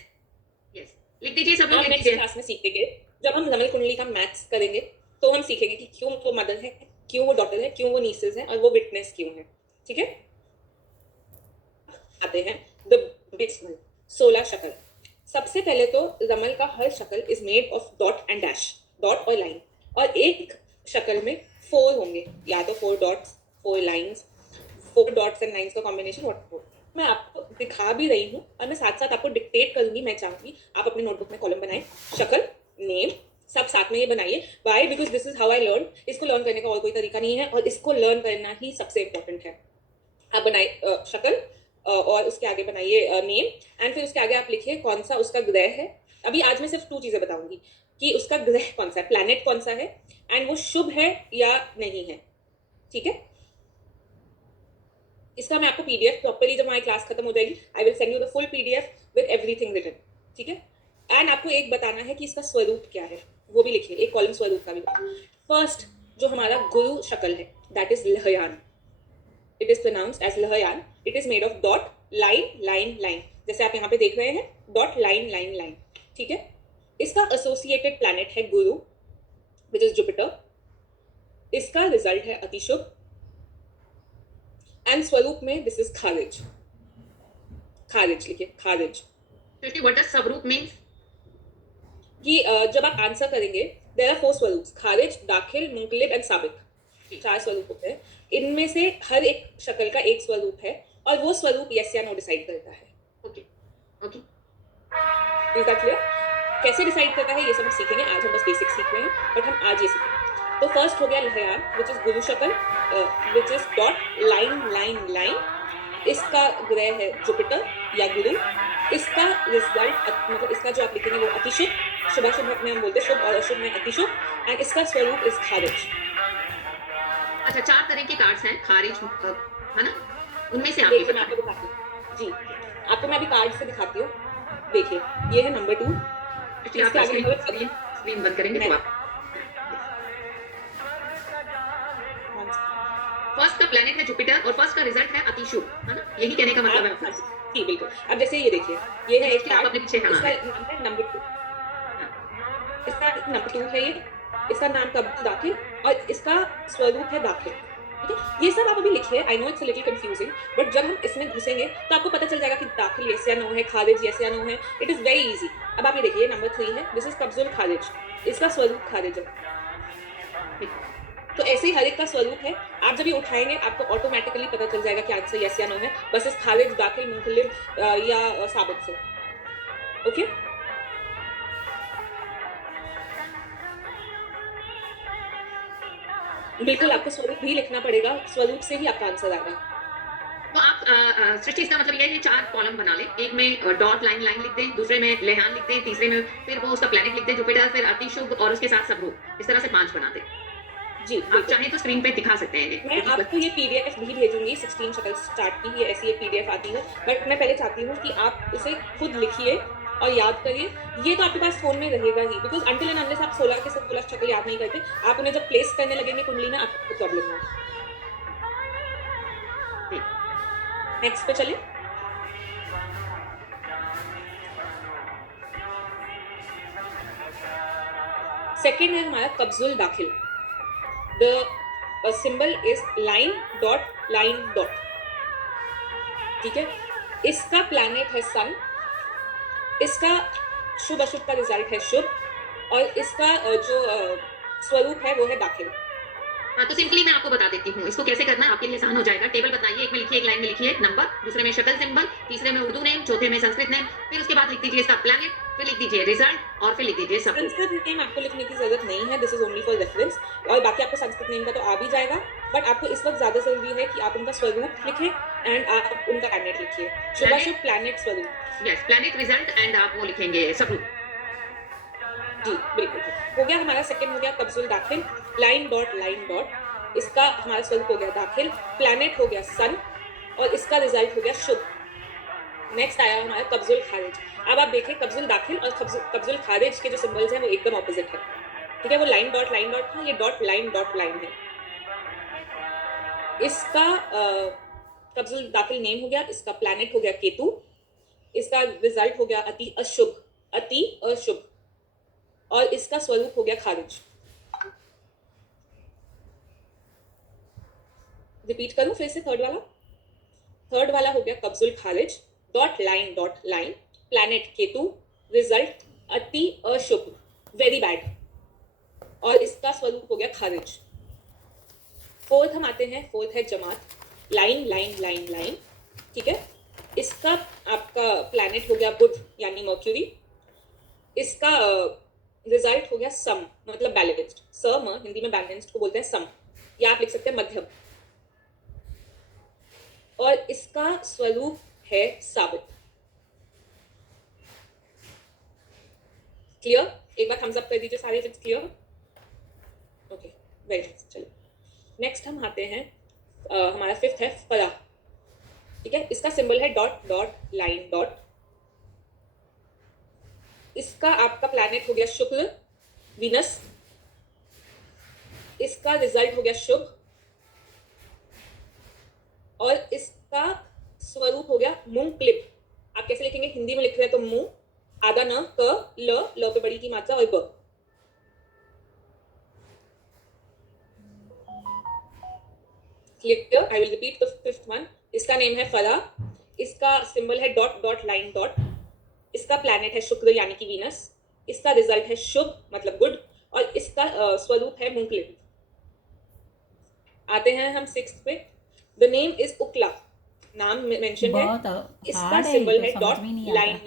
Yes, लिख दीजिए सब लोग, लिख नेक्स्ट दीजिए. क्लास में सीखेंगे, जब हम रमल कुंडली का मैथ्स करेंगे तो हम सीखेंगे कि क्यों वो मदर है, क्यों वो डॉटर है, क्यों वो नीसेस है और वो विटनेस क्यों है. ठीक है, आते हैं द बिट्स 16 शक्ल. सबसे पहले तो रमल का हर शक्ल is made of dot and dash, dot और लाइन, और एक शक्ल में 4 होंगे, या तो 4 dots 4 lines, 4 dots and lines का कॉम्बिनेशन. व्हाट मैं आपको दिखा भी रही हूँ और मैं साथ साथ आपको डिक्टेट करूंगी. मैं चाहूंगी आप अपने नोटबुक में कॉलम बनाएं, शक्ल, नेम, सब साथ में ये बनाइए. Why? Because this is how I learn. इसको लर्न करने का और कोई तरीका नहीं है और इसको लर्न करना ही सबसे इंपॉर्टेंट है. आप बनाइए शक्ल और उसके आगे बनाइए नेम, एंड फिर उसके आगे आप लिखिए कौन सा उसका ग्रह है. अभी आज मैं सिर्फ 2 चीजें बताऊंगी कि उसका ग्रह कौन सा है, प्लैनेट कौन सा है, एंड वो शुभ है या नहीं है. ठीक है, इसका मैं आपको पीडीएफ प्रॉपर्ली जब हमारी क्लास खत्म हो जाएगी, I will send you the full PDF with everything written. ठीक है, एंड आपको एक बताना है कि इसका स्वरूप क्या है, वो भी लिखिए, एक कॉलम स्वरूप का भी. फर्स्ट जो हमारा गुरु शक्ल है, that is Lahyan. It is pronounced as Lahyan. It is made of dot, line line line, जैसे आप यहाँ पे देख रहे हैं, डॉट लाइन लाइन लाइन. ठीक है, इसका एसोसिएटेड प्लैनेट है गुरु, विच इज जुपिटर. इसका रिजल्ट है अतिशुभ, एंड स्वरूप में दिस इज खारिज. खारिज लिखिए, खारिज. Srishti, what does सबरूप means? कि जब आप आंसर करेंगे, देयर आर 4 स्वरूप, खारिज, दाखिल, मुंकलिब एंड साबिक. 4 स्वरूप होते हैं. इनमें से हर एक शक्ल का एक स्वरूप है और वो स्वरूप यस या नो डिसाइड करता है. Okay, okay. Is that clear? कैसे डिसाइड करता है ये सब हम सीखेंगे. आज हम बस बेसिक सीख रहे हैं, बट हम आज ये सीखेंगे. तो फर्स्ट हो गया लहयान, विच इज गुरु शक्ल, which is dot line line line. इसका ग्रह है जुपिटर या गुरु. इसका रिजल्ट मतलब इसका जो आप लिखेंगे वो अतिशुभ, शुभाशुभ में हम बोलते हैं शुभ और अशुभ में अतिशुभ, एंड इसका स्वरूप इज खारिज. अच्छा, 4 तरह के कार्ड्स हैं, खारिज है ना, उनमें से आप देखिए मैं आपको दिखाती हूँ जी, आपको मैं अभी कार्ड से दिखाती हूँ. देखिए ये है नंबर 2. इसके आगे नंबर 3. स्क्रीन बंद करेंगे तो आप. फर्स्ट का प्लैनेट है जुपिटर और फर्स्ट का रिजल्ट है अतिशुभ, है ना, यही कहने का मतलब है आपका. जी बिल्कुल. अब जैसे ये देखिए, ये है एक आप अपने पीछे कार्ड, हाँ. इसका नाम है नंबर 2. इसका नंबर 2 है ये. इसका नाम कब्ज दाखिल और इसका स्वरूप है दाखिल. ठीक है, ये सब आप अभी लिखिए. I know it's a little confusing, but जब हम इसमें घुसेंगे तो आपको पता चल जाएगा कि दाखिल यस या नो है, खारिज यस या नो है. It is very easy. अब आप ये देखिए, नंबर 3 है, दिस इज कब्जुल खारिज. इसका स्वरूप खारिज है. तो ऐसे ही हर एक का स्वरूप है. आप जब ये उठाएंगे आपको ऑटोमेटिकली पता चल जाएगा कि आंसर यस या नो है, बस इस खारिज, दाखिल, मुंकलिब या साबित से. ओके, बिल्कुल आपको स्वरूप भी लिखना पड़ेगा, स्वरूप से ही आपका आंसर आएगा. तो आप सृष्टि, इसका मतलब ये है 4 कॉलम बना ले. एक में डॉट लाइन लाइन लिख दें, दूसरे में लहयान लिख दें, तीसरे में फिर वो उसका प्लैनेट लिख दें जुपिटर, फिर अतिशुभ और उसके साथ सबरूप. इस तरह से 5 बना दें. जी आप चाहें तो स्क्रीन पे दिखा सकते हैं. मैं आपको ये पीडीएफ भी भेजूंगी 16 शक्ल स्टार्ट की. ये ऐसी एक पीडीएफ आती है, बट मैं पहले चाहती हूँ कि आप उसे खुद लिखिए और याद करिए. ये तो आपके पास फोन में रहेगा ही, बिकॉज अंटिल एंड अनलेस आप 16 के 16 शक्ल याद नहीं करते, आप उन्हें जब प्लेस करने लगेंगे कुंडली में आपको प्रॉब्लम होगा. नेक्स्ट पे चलिए. सेकेंड है हमारा कब्जुल दाखिल. The symbol is line dot line dot. ठीक है, इसका प्लैनेट है सन. इसका शुभ अशुभ का रिजल्ट है शुभ और इसका जो स्वरूप है वो है दाखिल. हाँ, तो सिंपली मैं आपको बता देती हूँ इसको कैसे करना है, आपके लिए आसान हो जाएगा. टेबल बताइए, एक में लिखिए, एक लाइन में लिखिए नंबर, दूसरे में शक्ल सिंबल, तीसरे में उर्दू नेम, चौथे में संस्कृत नेम, फिर उसके बाद लिख दीजिए इसका प्लैनेट, फिर लिख दीजिए रिजल्ट और फिर लिख दीजिए सब. संस्कृत नेम आपको लिखने की जरूरत नहीं है, this is only for reference. और बाकी आपको संस्कृत नेम का तो आ भी जाएगा, बट आपको इस वक्त ज्यादा जरूरी है कि आप उनका स्वरूप लिखें एंड आप उनका प्लैनेट लिखिए. शुभ अशुभ, प्लैनेट, स्वरूप. यस, प्लैनेट, रिजल्ट एंड आप वो लिखेंगे सबरूप. जी बिल्कुल हो गया हमारा। सेकंड हो गया कब्जुल दाखिल, लाइन डॉट, इसका हमारा स्वरूप हो गया दाखिल। प्लैनेट हो गया सन, और इसका रिजल्ट हो गया शुभ। नेक्स्ट आया हमारा कब्जुल खारिज। अब आप देखिए कब्जुल दाखिल और कब्जुल खारिज के जो सिंबल्स हैं वो एकदम ऑपोजिट है, ठीक है। वो लाइन डॉट था, ये डॉट लाइन है। इसका कब्जुल दाखिल नेम हो गया, इसका प्लैनेट हो गया केतु, इसका रिजल्ट हो गया अति अशुभ, और इसका स्वरूप हो गया खारिज। रिपीट करूं फिर से थर्ड वाला हो गया कब्जुल खारिज, dot line, planet Ketu, result अति अशुभ, वेरी बैड, और इसका स्वरूप हो गया खारिज। फोर्थ हम आते हैं, फोर्थ है जमात, लाइन, ठीक है। इसका आपका प्लैनेट हो गया बुध यानी मर्क्यूरी, इसका रिजल्ट हो गया सम मतलब बैलेंस्ड, सम हिंदी में बैलेंस्ड को बोलते हैं सम, या आप लिख सकते हैं मध्यम, और इसका स्वरूप है साबित। क्लियर? एक बार थम्स अप कर दीजिए सारे, it's clear. Okay very nice. चलिए नेक्स्ट हम आते हैं, हमारा फिफ्थ है फला, ठीक है। इसका सिंबल है डॉट लाइन, इसका आपका प्लैनेट हो गया शुक्र वीनस, इसका रिजल्ट हो गया शुभ, और इसका स्वरूप हो गया मुंह क्लिप। आप कैसे लिखेंगे? हिंदी में लिख रहे हैं तो मुंह, आधा न, क ल पे बड़ी की मात्रा और ब। Clear? I will repeat the fifth one. इसका नेम है फला, इसका सिंबल है डॉट लाइन, इसका प्लैनेट है शुक्र यानी कि वीनस, इसका रिजल्ट है शुभ मतलब गुड, और इसका स्वरूप है मूंगफली। आते हैं हम सिक्स्थ पे, द नेम इज उकला, नाम मेंशन है, इसका सिंबल है डॉट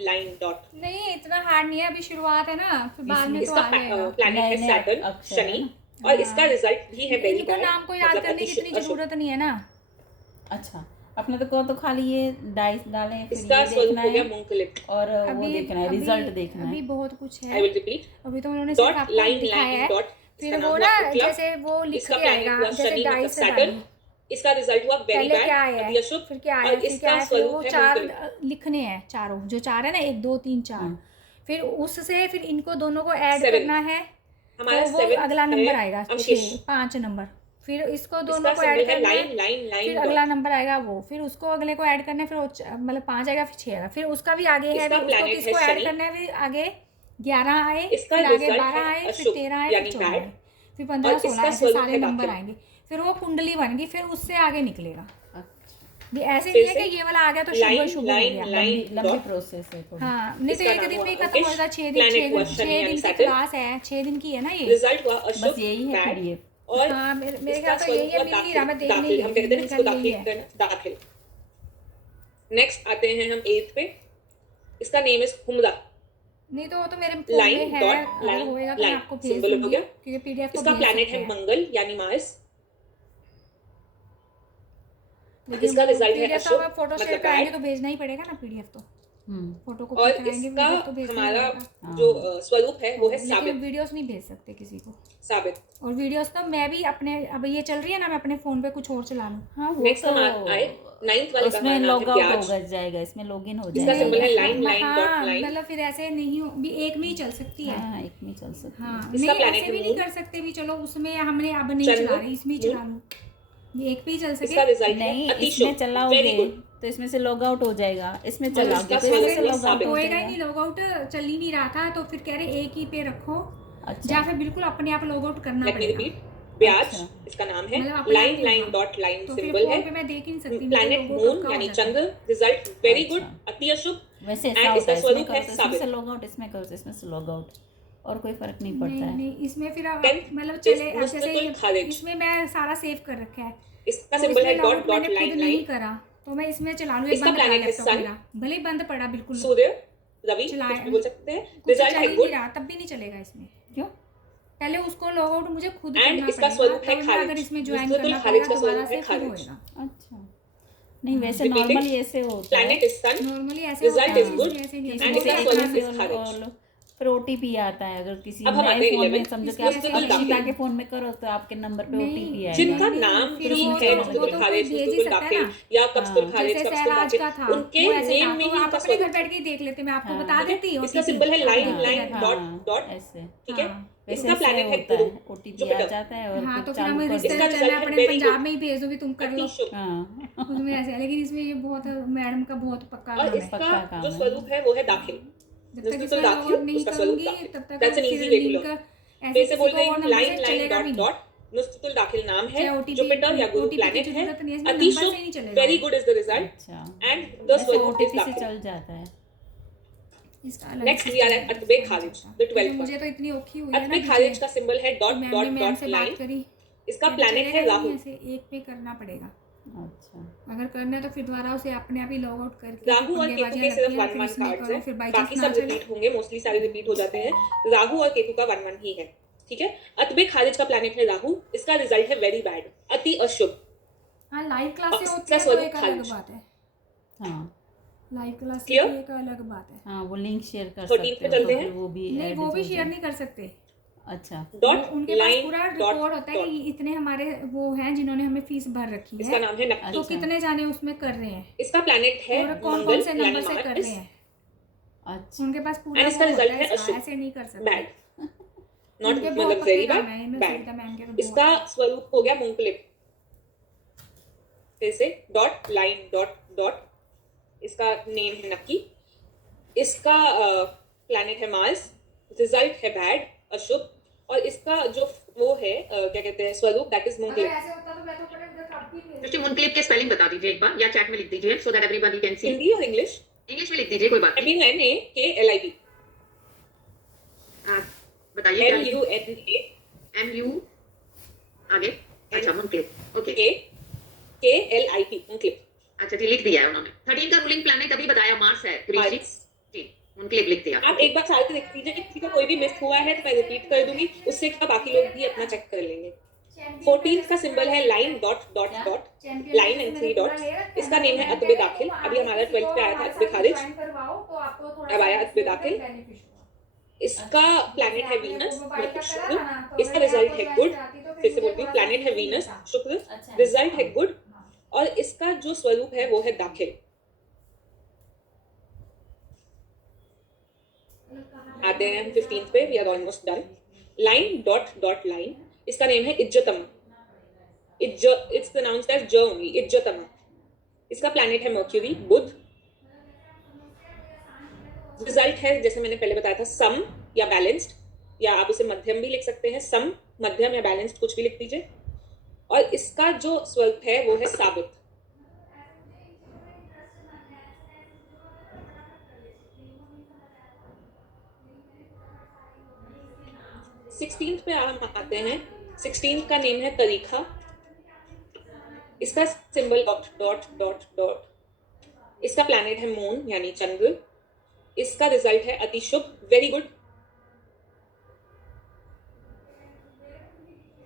लाइन डॉट। नहीं इतना हार्ड नहीं है, अभी शुरुआत है ना, फिर बाद में तो आ जाएगा। प्लैनेट है सैटर्न शनि, और इसका रिजल्ट भी है वेरी बैड। नाम को याद करने की इतनी जरूरत नहीं है ना। अच्छा अपने तो खाली ये डाइस डालें, फिर इसका ये स्वरूप देखना हो गया है मूंगफली, और वो देखना है, रिजल्ट देखना अभी है। बहुत कुछ है। आई विल रिपीट, अभी तो उन्होंने सिर्फ डॉट आपको लाइन दिखाया है, डॉट, फिर वो ना जैसे वो लिख इसका के प्लैनेट आएगा हुआ जैसे शनि मतलब डाइस से सैटर्न, इसका रिजल्ट हुआ वेरी पहले बैड, क्या आया अति है, अशुभ, फिर क्या आया, और फिर इसका क्या है, फिर स्वरूप वो है चार मूंगफली। लिखने हैं, चारों जो चार है ना, 1 2 3 4, फिर उससे फिर इनको दोनों को ऐड Seven. करना है, हमारा तो वो 7 अगला नंबर आएगा 6 अंकिश, 5 नंबर, फिर इसको दोनों इसका को ऐड सिंबल है करना है, लाइन फिर अगला नंबर आएगा वो, फिर उसको अगले को ऐड करना है, फिर वो मतलब 5 आएगा, फिर 6 आएगा, फिर उसका भी आगे है, इसका फिर उसको प्लैनेट किसको है ऐड शनि, करना है, फिर आगे 11 आए, इसका फिर आगे रिजल्ट 12 है आए, फिर अशुभ 13 आए, यानी फिर 14 बैड, आए, फिर 15 और 16 इसका ऐसे स्वरूप सारे है नंबर दाखिल। आएंगे, फिर वो कुंडली बन गई, फिर उससे आगे निकलेगा। ये ऐसे फिर नहीं है कि ये वाला आ गया तो लाइन, शुभ हो लाइन, गया। लाइन, लंबी डॉट, प्रोसेस है थोड़ी। हाँ नहीं तो इसका एक नाम दिन हुआ में ही खत्म अंकिश, हो जाता, 6 दिन प्लैनेट हुआ शनि 6 यानी दिन की सैटर्न, क्लास है, 6 दिन की है ना ये। रिजल्ट हुआ बस अशुभ यही है बैड, पीडीएफ। और हाँ मेरे इसका ख्याल तो यही स्वरूप है, हुआ मिल नहीं रहा, मैं देख दाखिल, नहीं हम रही, कहते हैं मेरे इसको ख्याल यही दाखिल है। करना, दाखिल। नेक्स्ट आते हैं हम 8th पे, इसका नेम इज हुमरा, नहीं तो वो तो मेरे फोन लाइन में है, डॉट अगर लाइन होएगा तो मैं लाइन, आपको भेज सिंबल हो दूंगी, गया। क्योंकि पीडीएफ तो इसका भेज प्लैनेट सकते है हैं, मंगल यानी मार्स, लेकिन इसका रिजल्ट है पीडीएफ तो अशुभ हमें फोटो शेयर मतलब कराएंगे बैड, तो भेजना ही पड़ेगा ना पीडीएफ तो, फोटो कॉपी और कराएंगे इसका पीडीएफ तो भेजना ही हमारा पड़ेगा। जो स्वरूप है वो है लेकिन साबित, वीडियोस नहीं भेज सकते किसी को, साबित। और वीडियोस तो मैं भी अपने, अब ये चल रही है ना, मैं अपने फोन पे कुछ और चला लूँ। हाँ वो नेक्स्ट हम तो आए 9th वाले का उसमें नाम लॉग है आउट प्याज, हो जाएगा, इसमें लॉगिन हो इसका जाएगा। सिंबल है हाँ, लाइन लाइन डॉट हाँ, लाइन, मतलब फिर ऐसे नहीं हो भी, एक में ही चल सकती है। हाँ एक में चल सकती है। हाँ इसका नहीं प्लैनेट ऐसे है भी नहीं मून, कर सकते भी, चलो उसमें हमने अब नहीं चंद्र, चला रही, इसमें ही चला लूँ, ये एक पे ही चल इसका सके। रिजल्ट है नहीं अति इसमें शुभ, चलाओगे वेरी गुड, तो इसमें से लॉग आउट हो जाएगा, इसमें और चलाओगे इसका तो स्वरूप इसमें से हुआ लॉग आउट साबित। हो होएगा ही जाएगा। नहीं, लॉग आउट चल ही नहीं रहा था, तो फिर कह रहे एक ही पे रखो, अच्छा या फिर बिल्कुल अपने आप लॉग आउट करना लेट मी पड़ेगा। रिपीट, ब्याज अच्छा। इसका नाम है, मतलब अपने आप लाइन नहीं लाइन होगा। डॉट लाइन तो फिर सिंबल फोन है, पे मैं देख ही नहीं सकती, प्लैनेट मून यानी चंद्र, रिजल्ट वेरी गुड, अति अशुभ, वैसे ऐसा एंड होता इसका है, इसमें स्वरूप करो है तो इसमें साबित। से लॉग आउट, इसमें करो तो इसमें से लॉग आउट, और कोई फर्क नहीं पड़ता नहीं है। नहीं इसमें फिर Tenth मतलब is चले अब मुस्तकिल जैसे खारिज, इसमें मैं सारा सेव कर रखा है, इसका तो सिंबल है इसमें डॉट लॉग डॉट मैंने लाइन खुद नहीं लाइन, करा, तो मैं इसमें चला लूँ, एक इसका बंद करा प्लैनेट है लैपटॉप सन, मेरा, भले ही बंद पड़ा बिल्कुल, सूर्य, रवि, चलाए कुछ भी बोल सकते हैं, कुछ रिजल्ट चल है ही गुड, नहीं रहा, तब भी नहीं चलेगा इसमें, क्यों? पहले उसको लॉग आउट मुझे खुद एंड करना इसका पड़ेगा, स्वरूप है तब मैं खारिज, अगर इसमें ज्वाइन मुस्तकिल करना खारिज पड़ेगा का दोबारा स्वरूप से है फिर खारिज। होएगा। अच्छा नहीं वैसे Repeating, नॉर्मली ऐसे होता है। प्लैनेट इज सन, नॉर्मली ऐसे होता result है, is good, इसमें ऐसे नहीं and है, इसका इसमें स्वरूप एक is बार खारिज। फिर ओटीपी आता है अगर किसी अब हम आते नए हैं फोन में 11, समझो कि इसमें आप से अक्षिता दाखिल। के फोन में करो तो आपके नंबर पे नहीं, ओटीपी आएगा। जिनका नहीं, नाम फिर ठीक वो है, तो- नुस्खतुल वो तो खारिज, भेज ही नुस्खतुल सकता है दाखिल ना। या कब्सतुल हाँ। खारिज, जैसे कब्सतुल सहराज दाखिल, का था उनके वो ऐसे नेम था, में तो ही आप उनका अपने घर स्वरूप, बैठ के ही देख लेते, मैं आपको हाँ। बता देती इसका OTP, सिंबल है आप लाइन, देखते लाइन रहते। डॉट डॉट, ऐसे ठीक है। हाँ वैसे इसका ऐसे प्लैनेट है होता गुरु, है, ओटीपी आ जुपिटर। जाता है और हाँ, फिर तो फिर चालू हम कर रिश्ते इसका दो। चल रिजल्ट मैं है अपने वेरी पंजाब गुड, में ही भेज दूंगी, तुम कर लो, अति शुभ। हाँ उसमें ऐसे है। लेकिन इसमें ये बहुत मैडम का बहुत पक्का और काम है। इसका पक्का काम जो है। स्वरूप है वो है दाखिल, जब तक नुस्खतुल इसका दाखिल, लॉग नहीं उसका स्वरूप करूंगी दाखिल। तब तक दैट्स एन फिर easy way to link learn. ऐसे फिर से किसी बोल को रही और हूँ, नंबर लाइन से लाइन चलेगा भी डॉट नहीं, डॉट, नुस्खतुल दाखिल नाम है, चाहे OTP जुपिटर या गुरु OTP की प्लैनेट है, जरूरत नहीं है, इसमें अति नंबर से शुभ, ही नहीं चलेगा। Very good is the result, अच्छा, एंड द वैसे स्वरूप इज ओटीपी से दाखिल। चल जाता है। इसका अलग नेक्स्ट वी system आर है, एट अतबे इसका नहीं खारिज, चलता। द क्योंकि 12th मुझे तो इतनी औखी हुई है ना अतबे पीछे खारिज का सिंबल है कि डॉट मैम डॉट ने मैम डॉट से बात लाइन, करी, इसका कहते प्लैनेट चलेगा है ही नहीं, राहु। ऐसे एक पे करना पड़ेगा। अच्छा, अगर करना है तो फिर दोबारा उसे अपने आप ही लॉग आउट करके राहु और केतु के सिर्फ वन वन कार्ड्स हैं, फिर बाई बाकी चांस ना सब चले। रिपीट होंगे, मोस्टली सारे रिपीट हो जाते हैं। राहु और केतु का वन वन ही है, ठीक है। अतबे खारिज का प्लैनेट है राहु, इसका रिजल्ट है वेरी बैड, अति अशुभ। हाँ, लाइव क्लास से इसका होती है तो स्वरूप एक अलग खारिज। बात है, हाँ लाइव क्लास से Clear? एक अलग बात है। हाँ, वो लिंक शेयर कर 13 सकते पे हो चलते तो हैं। फिर वो भी नहीं, add वो भी हो शेयर जाए। नहीं कर सकते, अच्छा, डॉट उनके पास लाइन पूरा डॉट रिकॉर्ड होता है डॉट, कि इतने हमारे वो हैं जिन्होंने हमें फीस भर रखी इसका है, नाम है नक्की, तो अच्छा। कितने जाने उसमें कर रहे हैं इसका प्लैनेट है और कौन मंगल कौन से यानी नंबर से कर मार्स, रहे हैं, अच्छा, उनके पास पूरा एंड इसका वो होता रिजल्ट है है इसका, अशुभ, ऐसे नहीं कर सकते। बैड, नॉट उनके बहुत मतलब पक्के वेरी काम बैड, है, इनमें बैड। सुनीता मैम के तो इसका बहुत। स्वरूप हो गया मूंगफलिप, फिर से डॉट लाइन डॉट डॉट, इसका नेम है नक्की, इसका प्लैनेट है मार्स, रिजल्ट है बैड, अशुभ, और इसका जो वो है क्या कहते हैं स्वरूप, दैट इज अगर मूंगफलिप। ऐसे होता तो मैं तो पहले उधर कब की भेज सृष्टि मूनक्लिप के स्पेलिंग बता दीजिए एक बार, या चैट में लिख दीजिए so that everybody can see. Hindi और इंग्लिश, इंग्लिश में लिख दीजिए, कोई बात नहीं। MUNAKLIB, बताइए क्या MUNAKLIP, MU आगे, अच्छा मूनक्लिप, ओके, मूंगफलिप। अच्छा जी, लिख दिया है उन्होंने। 13 का रूलिंग प्लैनेट अभी बताया मार्स है, कृषि मार्स। जी, मूनक्लिप लिख दिया। आप एक बार सारे देख लीजिए कि किसी का कोई भी मिस हुआ है तो मैं रिपीट कर दूंगी, उससे क्या बाकी लोग भी अपना चेक कर लेंगे। 14th का सिंबल है line dot dot dot, line and 3 dots, इसका नेम है अतबे दाखिल। अभी हमारा 12th पे आया था अतबे खारिज, अब आया अतबे दाखिल। इसका प्लैनेट है वीनस, मतलब शुक्र, इसका रिजल्ट है गुड, फिर से बोलती हूँ, प्लैनेट है वीनस शुक्र, रिजल्ट है गुड, और इसका जो स्वरूप है वो है दाखिल। आते हैं 15th पे, we are almost done. Line dot dot line, इसका नेम है इज्जतमा, इट्स प्रोनाउंस्ड एज ज ओनली, इज्जतमा। इसका प्लैनेट है मर्क्यूरी, बुध, रिजल्ट है जैसे मैंने पहले बताया था सम या बैलेंस्ड, या आप उसे मध्यम भी लिख सकते हैं, सम, मध्यम या बैलेंस्ड कुछ भी लिख दीजिए। और इसका जो स्वरूप है वो है साबित। सिक्सटींथ पे हम आते हैं। 16th का नेम है तरीखा, इसका symbol dot dot dot dot, इसका प्लैनेट है मून यानी चंद्र, इसका रिजल्ट है अति शुभ, वेरी गुड,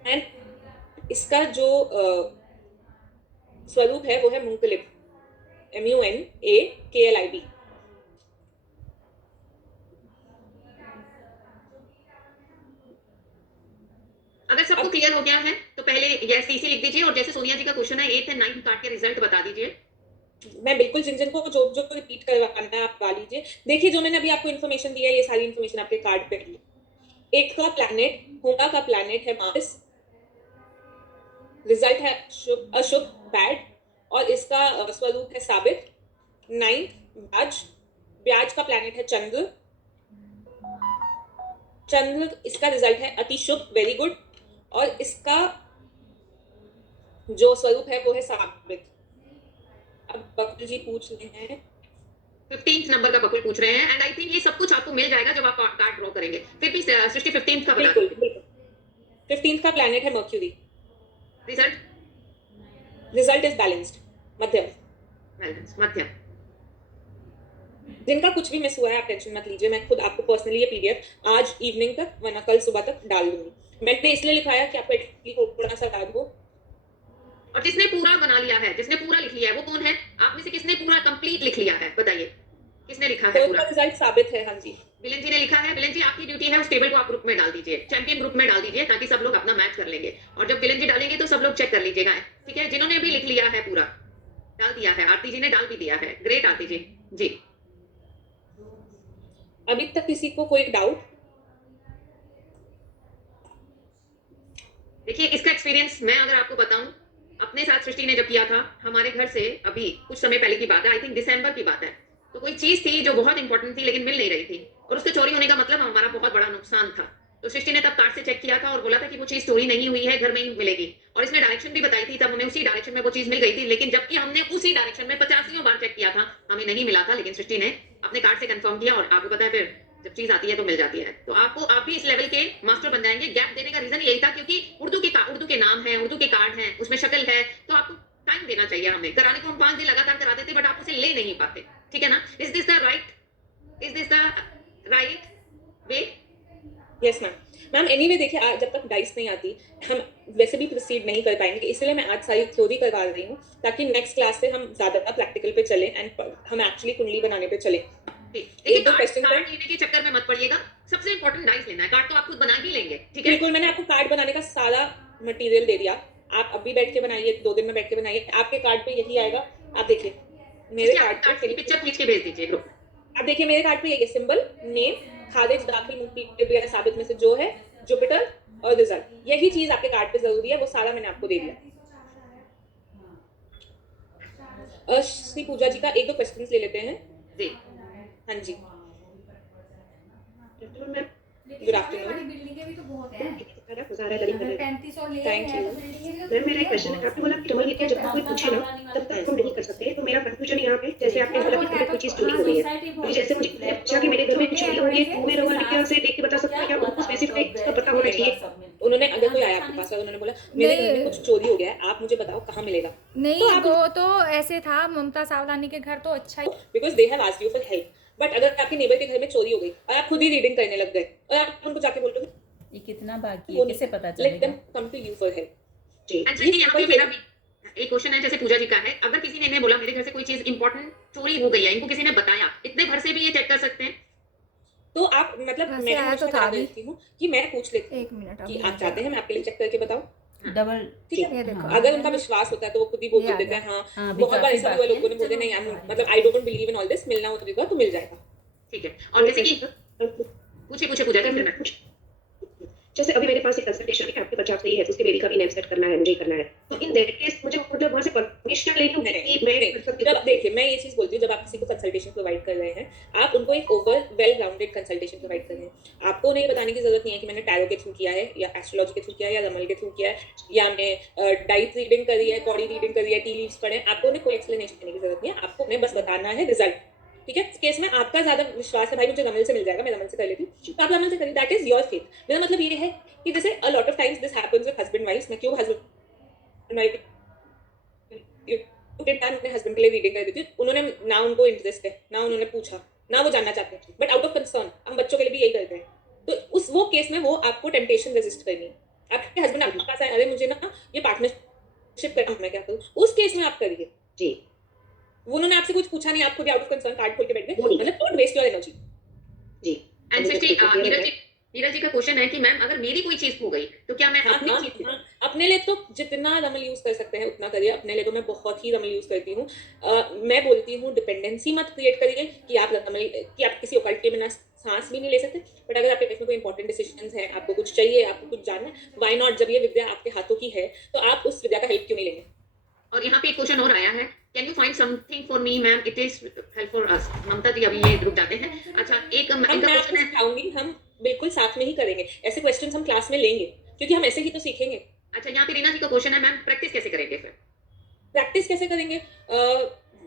एंड इसका जो स्वरूप है वो है मुंकलिब, MUNAKLIB। अगर सबको क्लियर हो गया है तो पहले यस CC लिख दीजिए, और जैसे सोनिया जी का क्वेश्चन है 8th एंड 9th कार्ड के रिजल्ट बता दीजिए। मैं बिल्कुल जिन जिन को जो जो रिपीट करवाना है आप गा लीजिए। देखिए जो मैंने अभी आपको इन्फॉर्मेशन दी है, ये सारी इन्फॉर्मेशन आपके कार्ड पे है। एक का प्लैनेट, होगा का प्लैनेट है मार्स, रिजल्ट है अशुभ, बैड, और इसका स्वरूप है साबित। 9th ब्याज, ब्याज का प्लैनेट है चंद्र, चंद्र, इसका रिजल्ट है अति शुभ, वेरी गुड, और इसका जो स्वरूप है वो है साबित। अब बकुल जी पूछ रहे हैं 15th नंबर का बकुल पूछ रहे हैं, एंड आई थिंक ये सब कुछ आपको मिल जाएगा जब आप कार्ड ड्रॉ करेंगे। फिर भी सृष्टि 15th का बता बिल्कुल दो। बिल्कुल। 15th का प्लैनेट है मर्क्यूरी, रिजल्ट इज बैलेंस्ड, मध्यम। बैलेंस मध्यम। जिनका कुछ भी मिस हुआ है आप टेंशन मत लीजिए, मैं खुद आपको पर्सनली ये PDF आज इवनिंग तक वरना कल सुबह तक डाल दूंगी। मैंने इसलिए लिखाया कि आपको एटलीस्ट थोड़ा सा याद हो। और जिसने पूरा बना लिया है, जिसने पूरा लिख लिया है वो कौन है? आप में से किसने पूरा कंप्लीट लिख लिया है बताइए। किसने लिखा है तो पूरा? उसका रिजल्ट साबित है। हाँ जी, बिलन जी ने लिखा है। बिलन जी, आपकी ड्यूटी है उस टेबल को आप ग्रुप में डाल दीजिए, चैंपियन ग्रुप में डाल दीजिए, ताकि सब लोग अपना मैच कर लेंगे। और जब बिलन जी डालेंगे तो सब लोग चेक कर लीजिएगा, ठीक है? जिन्होंने भी लिख लिया है पूरा, डाल दिया है। आरती जी ने डाल भी दिया है। ग्रेट आरती जी। जी अभी तक किसी को कोई डाउट? देखिए, इसका एक्सपीरियंस मैं अगर आपको बताऊं, अपने साथ सृष्टि ने जब किया था, हमारे घर से अभी कुछ समय पहले की बात है, आई थिंक दिसंबर की बात है। तो कोई चीज थी जो बहुत इंपॉर्टेंट थी लेकिन मिल नहीं रही थी, और उसके चोरी होने का मतलब हमारा बहुत बड़ा नुकसान था। तो सृष्टि ने तब कार्ड से चेक किया था और बोला था कि वो चीज चोरी नहीं हुई है, घर में ही मिलेगी। और इसमें डायरेक्शन भी बताई थी, तब हमें उसी डायरेक्शन में वो चीज मिल गई थी। लेकिन जबकि हमने उसी डायरेक्शन में 85 बार चेक किया था, हमें नहीं मिला था। लेकिन सृष्टि ने अपने कार्ड से कंफर्म किया, और आपको पता है फिर जब चीज आती है तो मिल जाती है। तो आप भी इस लेवल के मास्टर बन जाएंगे। गैप देने का रीजन यही था, क्योंकि उर्दू के नाम है, उर्दू के कार्ड हैं, उसमें शक्ल है, तो आपको टाइम देना चाहिए। हमें कराने को हम 5 दिन लगातार करा देते, बट आप उसे ले नहीं पाते। ठीक है ना? Is this the right way? Yes ma'am. Ma'am anyway देखिए, जब तक डाइस नहीं आती हम वैसे भी प्रोसीड नहीं कर पाएंगे, इसलिए मैं आज सारी थ्योरी करवा रही हूँ, ताकि नेक्स्ट क्लास से हम ज्यादा प्रैक्टिकल पे चलें एंड हम एक्चुअली कुंडली बनाने पे चलें। देखिए, एक दो क्वेश्चन कार्ड लेने के चक्कर में मत पड़िएगा। सबसे इंपॉर्टेंट डाइस लेना है। कार्ड तो आप खुद बना ही लेंगे, ठीक है? बिल्कुल, मैंने आपको कार्ड बनाने का सारा मटेरियल दे दिया। आप अभी बैठ के बनाइए, 2 दिन में बैठ के बनाइए, आपके कार्ड पे यही आएगा। आप देखिए मेरे कार्ड पे, पिक्चर खींच के भेज दीजिए ग्रुप। आप देखिए मेरे कार्ड पे ये सिंबल, नेम, खारिज, दाखिल, मुक्ति, साबित में से जो है, जुपिटर और रिजल्ट, यही चीज आपके कार्ड पे जरूरी है, वो सारा मैंने आपको दे दिया। श्री पूजा जी का 1-2 क्वेश्चंस ले लेते हैं। जी हाँ जी, गुड आफ्टरनून। बिल्डिंगें भी तो बहुत हैं। मैम 35 और ले Thank हैं you. तो बिल्डिंगें भी मेरा एक क्वेश्चन है। आपने बोला कि डबल विद्या जब तक कोई पूछे ना तब तक हम नहीं कर सकते। तो मेरा कंफ्यूजन यहाँ पे, जैसे आपने बोला कि कोई चीज चोरी हो गई है, तो जैसे मुझे अच्छा कि मेरे घर में कुछ चोरी हो गई है, तो मैं डबल विद्या से देख के बता सकता हूँ, क्या उनको स्पेसिफिक का पता होना चाहिए? उन्होंने अगर कोई आया आपके पास और उन्होंने बोला मेरे घर में कुछ चोरी हो गया है, आप मुझे बताओ कहाँ मिलेगा, नहीं, वो तो ऐसे था, ममता सावलानी के घर तो अच्छा ही। Because they have asked you for help. But अगर आपके नेबर के घर में चोरी हो गई और आप खुद ही रीडिंग करने लग गए और आप उनको जाके बोल रहे हो ये कितना बाकी है, कैसे पता लेट चलेगा? Them come to you for help. जी अच्छा जी, यहाँ पे मेरा भी एक क्वेश्चन है, जैसे पूजा जी का है। अगर किसी ने इन्हें बोला मेरे घर से कोई चीज इंपॉर्टेंट चोरी हो गई है, इनको किसी ने बताया, इतने भर से भी ये चेक कर सकते हैं? तो आप मतलब वैसे मैं आया तो था भी। देती हूँ कि मैं पूछ लेती एक मिनट हूँ कि आप चाहते हैं मैं आपके लिए चेक करके बताऊँ, डबल ठीक है? ये देखो, अगर उनका विश्वास होता है तो वो खुद ही बोल ये आ देते हैं। गया। हाँ, अभी बहुत बार काफी ऐसा हुआ, बाकी लोगों ने है। बोले नहीं मतलब I don't believe in all this, मिलना होगा तो मिल जाएगा। ठीक है। और जैसे कि पूछे पूजा जी फिर मैं जैसे अभी मेरे पास एक कंसल्टेशन है, आपके बच्चा सही है, तो उसके बेबी का भी नेम सेट करना है, मुझे ही करना है। तो इन दैट केस मुझे मतलब वहां से परमिशन लेनी होगी कि मैं कर सकती हूँ? जब देखिए मैं ये चीज बोलती हूँ, जब आप किसी को कंसल्टेशन प्रोवाइड कर रहे हैं, आप उनको एक over well grounded consultation provide कर रहे हैं। आपको नहीं बताने की जरूरत नहीं है कि मैंने टैरो के थ्रू किया है या एस्ट्रोलॉजी के थ्रू किया है या रमल के थ्रू किया है या मैं डाइट रीडिंग करी है, कॉडी रीडिंग करी है, टी लीव्स पढ़े। आपको उन्हें कोई एक्सप्लेनेशन देने की जरूरत नहीं है, आपको उन्हें बस बताना है रिजल्ट। ठीक है? इस केस में आपका ज्यादा विश्वास है, भाई मुझे रमल से मिल जाएगा, मैं रमल से कर लेती हूँ, तो आप रमल से करिए, दैट इज योर फेथ। मेरा मतलब ये है कि जैसे a lot of times this happens with husband wife. मैं क्यों हस्बैंड वाइफ अपने हस्बैंड के लिए रीडिंग कर देती हूँ, उन्होंने ना उनको इंटरेस्ट है, ना उन्होंने पूछा, ना वो जानना चाहते हैं, बट आउट ऑफ कंसर्न हम बच्चों के लिए भी यही करते हैं। तो उस वो केस में वो आपको टेम्पटेशन रेजिस्ट करनी है। आपके हस्बैंड आपके पास आए, अरे मुझे ना ये पार्टनरशिप करना, मैं क्या करूँ, उस केस में आप करिए। जी उन्होंने आपसे कुछ पूछा नहीं, आप खुद आउट ऑफ कंसर्न कार्ड खोल के बैठ गए, मतलब डोंट वेस्ट योर एनर्जी। जी एंड सृष्टि, नीरज जी का क्वेश्चन है कि मैम अगर मेरी कोई चीज खो गई तो क्या मैं अपनी चीज अपने लिए तो जितना रमल यूज कर सकते हैं उतना करिए। अपने लिए तो मैं बहुत ही रमल यूज करती हूँ। मैं बोलती हूँ डिपेंडेंसी मत क्रिएट करिए कि आप रमल कि आप किसी ओकल्ट के बिना सांस भी नहीं ले सकते। बट अगर आपके लाइफ में कोई इंपॉर्टेंट डिसीजंस है, आपको कुछ चाहिए, आपको कुछ जानना है, व्हाई नॉट, जब ये विद्या आपके हाथों की है तो आप उस विद्या का हेल्प क्यों नहीं लेंगे। और यहाँ पे एक क्वेश्चन और आया है, can you find something for me ma'am, it is help for us. Mamta ji अभी ये रुक जाते हैं। अच्छा, एक हम इनका मैं आपको क्वेश्चन है। सिखाऊंगी, हम बिल्कुल साथ में ही करेंगे, ऐसे क्वेश्चंस हम क्लास में लेंगे क्योंकि हम ऐसे ही तो सीखेंगे। अच्छा, यहाँ पे रीना जी का क्वेश्चन है, मैम प्रैक्टिस कैसे करेंगे फिर? प्रैक्टिस कैसे करेंगे?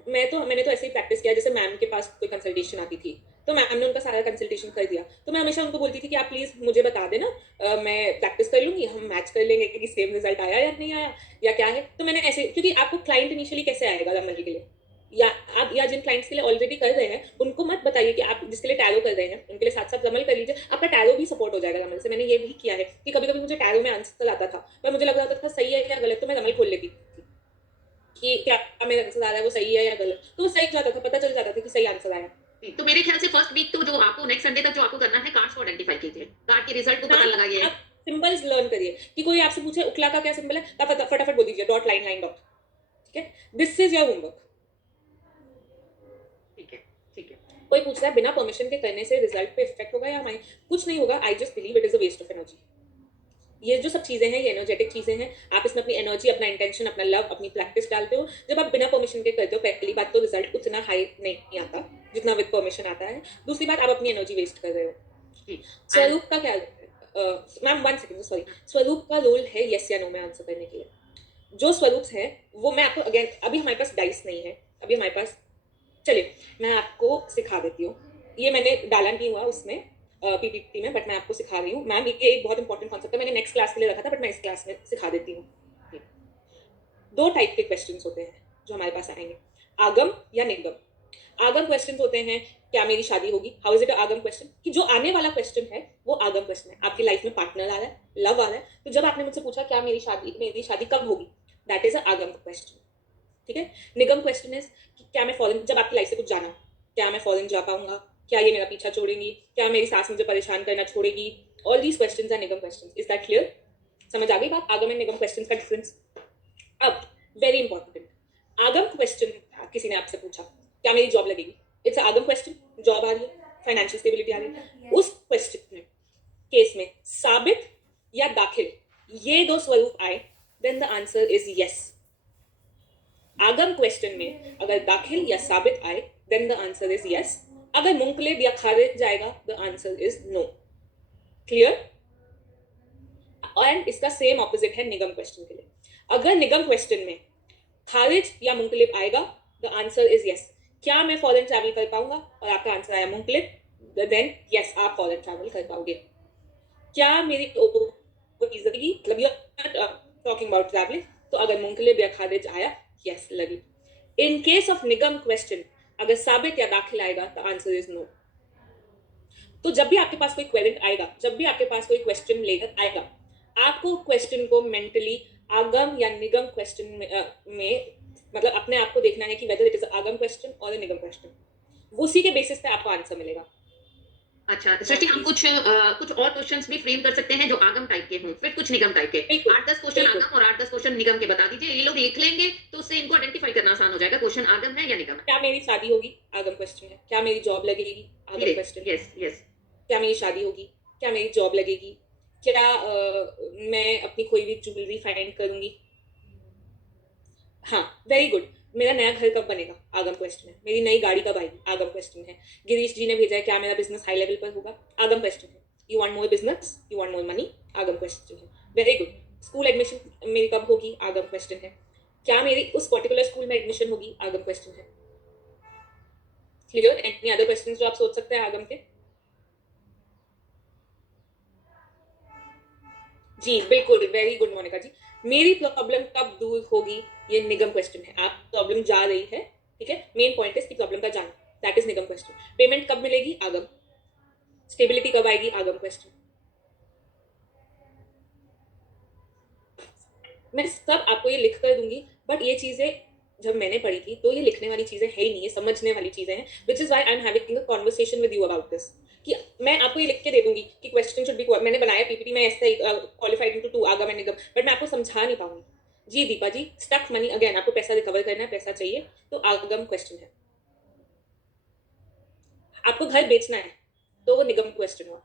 मैंने तो ऐसे ही प्रैक्टिस किया, जैसे मैम के पास कोई कंसल्टेशन आती थी तो मैम ने उनका सारा कंसल्टेशन कर दिया, तो मैं हमेशा उनको बोलती थी कि आप प्लीज मुझे बता देना, मैं प्रैक्टिस कर लूंगी, हम मैच कर लेंगे कि सेम रिजल्ट आया या नहीं आया या क्या है। तो मैंने ऐसे, क्योंकि आपको क्लाइंट इनिशियली कैसे आएगा रमल के लिए, या जिन क्लाइंट्स के लिए ऑलरेडी कर रहे हैं उनको मत बताइए कि आप जिसके लिए टैरो कर रहे हैं उनके लिए साथ साथ रमल कर लीजिए, आपका टैरो भी सपोर्ट हो जाएगा रमल से। मैंने ये भी किया है कि कभी कभी मुझे टैरो में आंसर आता था पर मुझे लग रहा था सही है या गलत, तो मैं रमल खोल लेती थी कि क्या मेरा आंसर आ रहा है वो सही है या गलत, तो वो सही जाता था, पता चल जाता था कि सही आंसर आया। तो मेरे ख्याल से फर्स्ट वीक तो जो आपको नेक्स्ट संडे तक जो आपको करना है, कार्ड्स को आइडेंटिफाई कीजिए, कार्ड के रिजल्ट को पता लगाइए। आप सिंबल्स लर्न करिए कि कोई आपसे पूछे उकला का क्या सिंबल है, आप फटाफट बोल दीजिए डॉट लाइन लाइन डॉट। ठीक है, दिस इज योर होमवर्क। ठीक है, ठीक है। कोई पूछ रहा है बिना परमिशन के करने से रिजल्ट पे इफेक्ट होगा या हमारी, कुछ नहीं होगा। I just believe it is a waste of energy. ये जो सब चीजें हैं ये एनर्जेटिक चीजें हैं, आप इसमें अपनी एनर्जी, अपना इंटेंशन, अपना लव, अपनी प्रैक्टिस डालते हो। जब आप बिना परमिशन के करते हो, पहली बात तो रिजल्ट उतना हाई नहीं आता जितना विद परमिशन आता है। दूसरी बात, आप अपनी एनर्जी वेस्ट कर रहे हो। जी। स्वरूप का क्या, मैम 1 सेकंड सॉरी, स्वरूप का रोल है यस या नो में आंसर करने के लिए। जो स्वरूप है वो मैं आपको अगेन, अभी हमारे पास डाइस नहीं है, अभी हमारे पास, चलिए मैं आपको सिखा देती हूँ। ये मैंने डाला नहीं हुआ उसमें पीपीटी में, बट मैं आपको सिखा रही हूँ। मैम ये एक बहुत इंपॉर्टेंट कॉन्सेप्ट है, मैंने नेक्स्ट क्लास के लिए रखा था, बट मैं इस क्लास में सिखा देती हूँ। 2 टाइप के क्वेश्चंस होते हैं जो हमारे पास आएंगे, आगम या निगम। आगम क्वेश्चंस होते हैं, क्या मेरी शादी होगी, हाउ इज इट आगम क्वेश्चन, कि जो आने वाला क्वेश्चन है वो आगम क्वेश्चन है। आपकी लाइफ में पार्टनर आ रहा है, लव आ रहा है, तो जब आपने मुझसे पूछा क्या मेरी शादी कब होगी, that is a agam question. ठीक है। निगम क्वेश्चन इज क्या मैं फॉरेन, जब आपकी लाइफ से कुछ जाना, क्या मैं फॉरेन जा पाऊंगा, क्या ये मेरा पीछा छोड़ेंगी, क्या मेरी सास मुझे परेशान करना छोड़ेगी। ऑल दीज क्वेश्चंस आर निगम क्वेश्चंस। Is that clear? समझ आ गई बात, आगम एंड निगम क्वेश्चंस का डिफरेंस। अब वेरी इंपॉर्टेंट, आगम क्वेश्चन किसी ने आपसे पूछा क्या मेरी जॉब लगेगी, इट्स आगम क्वेश्चन, जॉब आ रही है, फाइनेंशियल स्टेबिलिटी आ रही है। उस क्वेश्चन में केस में साबित या दाखिल ये 2 स्वरूप आए, then the answer is yes. आगम क्वेश्चन में अगर दाखिल या साबित आए, then the answer is yes. अगर मुंकलिब या खारिज जाएगा, the answer is no. Clear? And इसका सेम ऑपोजिट है निगम क्वेश्चन के लिए। अगर निगम क्वेश्चन में खारिज या मुंकलिब आएगा, द आंसर इज यस। क्या मैं फॉरेन ट्रैवल कर पाऊंगा, और आपका आंसर आया मुंकलिब, देन यस आप फॉरेन ट्रैवल कर पाओगे। क्या मेरी लगेगी, मतलब you are talking about travelling, तो अगर मुंकलिब या खारिज आया, यस लगी। इन केस ऑफ निगम क्वेश्चन अगर साबित या दाखिल आएगा, द आंसर इज नो। तो जब भी आपके पास कोई क्वेरी आएगा, जब भी आपके पास कोई क्वेश्चन लेकर आएगा, आपको क्वेश्चन को मेंटली आगम या निगम क्वेश्चन में मतलब अपने आप को देखना है कि वेदर इट इज आगम क्वेश्चन और निगम क्वेश्चन। उसी के बेसिस पे आपको आंसर मिलेगा। अच्छा सृष्टि, हम कुछ और क्वेश्चंस भी फ्रेम कर सकते हैं जो आगम टाइप के हों, फिर कुछ निगम टाइप के। 8-10 क्वेश्चन आगम और 8-10 क्वेश्चन निगम के बता दीजिए, ये लोग लिख लेंगे तो उससे इनको आइडेंटिफाई करना आसान हो जाएगा क्वेश्चन आगम है या निगम है। क्या मेरी शादी होगी, आगम क्वेश्चन है। क्या मेरी जॉब लगेगी, आगम क्वेश्चन। Yes yes. क्या मेरी शादी होगी, क्या मेरी जॉब लगेगी, क्या मैं अपनी खोई हुई ज्वेलरी फाइंड करूंगी। हाँ वेरी गुड। मेरा नया घर कब बनेगा, आगम क्वेश्चन है। मेरी नई गाड़ी कब आएगी, आगम क्वेश्चन है। गिरीश जी ने भेजा है क्या मेरा बिजनेस हाई लेवल पर होगा, आगम क्वेश्चन है। You want more business, you want more money, आगम क्वेश्चन है। Very good. स्कूल एडमिशन मेरी कब होगी, आगम क्वेश्चन है। क्या मेरी उस पर्टिकुलर स्कूल में एडमिशन होगी, आगम क्वेश्चन है। क्लियर? एनी अदर क्वेश्चंस जो आप सोच सकते हैं आगम के? जी बिल्कुल, वेरी गुड मोनिका जी। मेरी प्रॉब्लम कब दूर होगी, ये निगम क्वेश्चन है। आप प्रॉब्लम जा रही है, ठीक है, मेन पॉइंट है इसकी प्रॉब्लम का जाना, that is Nigam question. Payment कब मिलेगी, आगम। स्टेबिलिटी कब आएगी, आगम क्वेश्चन। मैं सब आपको ये लिख कर दूंगी, बट ये चीजें जब मैंने पढ़ी थी तो ये लिखने वाली चीजें है ही नहीं, ये समझने वाली चीजें हैं, which is why I am having a conversation with you about this. कि मैं आपको ये लिख के दे दूंगी कि क्वेश्चन शुड बी, मैंने बनाया पीपीटी में ऐसे क्वालिफाइड इनटू 2 आगम एंड निगम, बट मैं आपको समझा नहीं पाऊंगी। जी दीपा जी, स्टक मनी अगेन, आपको पैसा रिकवर करना है, पैसा चाहिए, तो आगम क्वेश्चन है। आपको घर बेचना है तो वो निगम क्वेश्चन हुआ।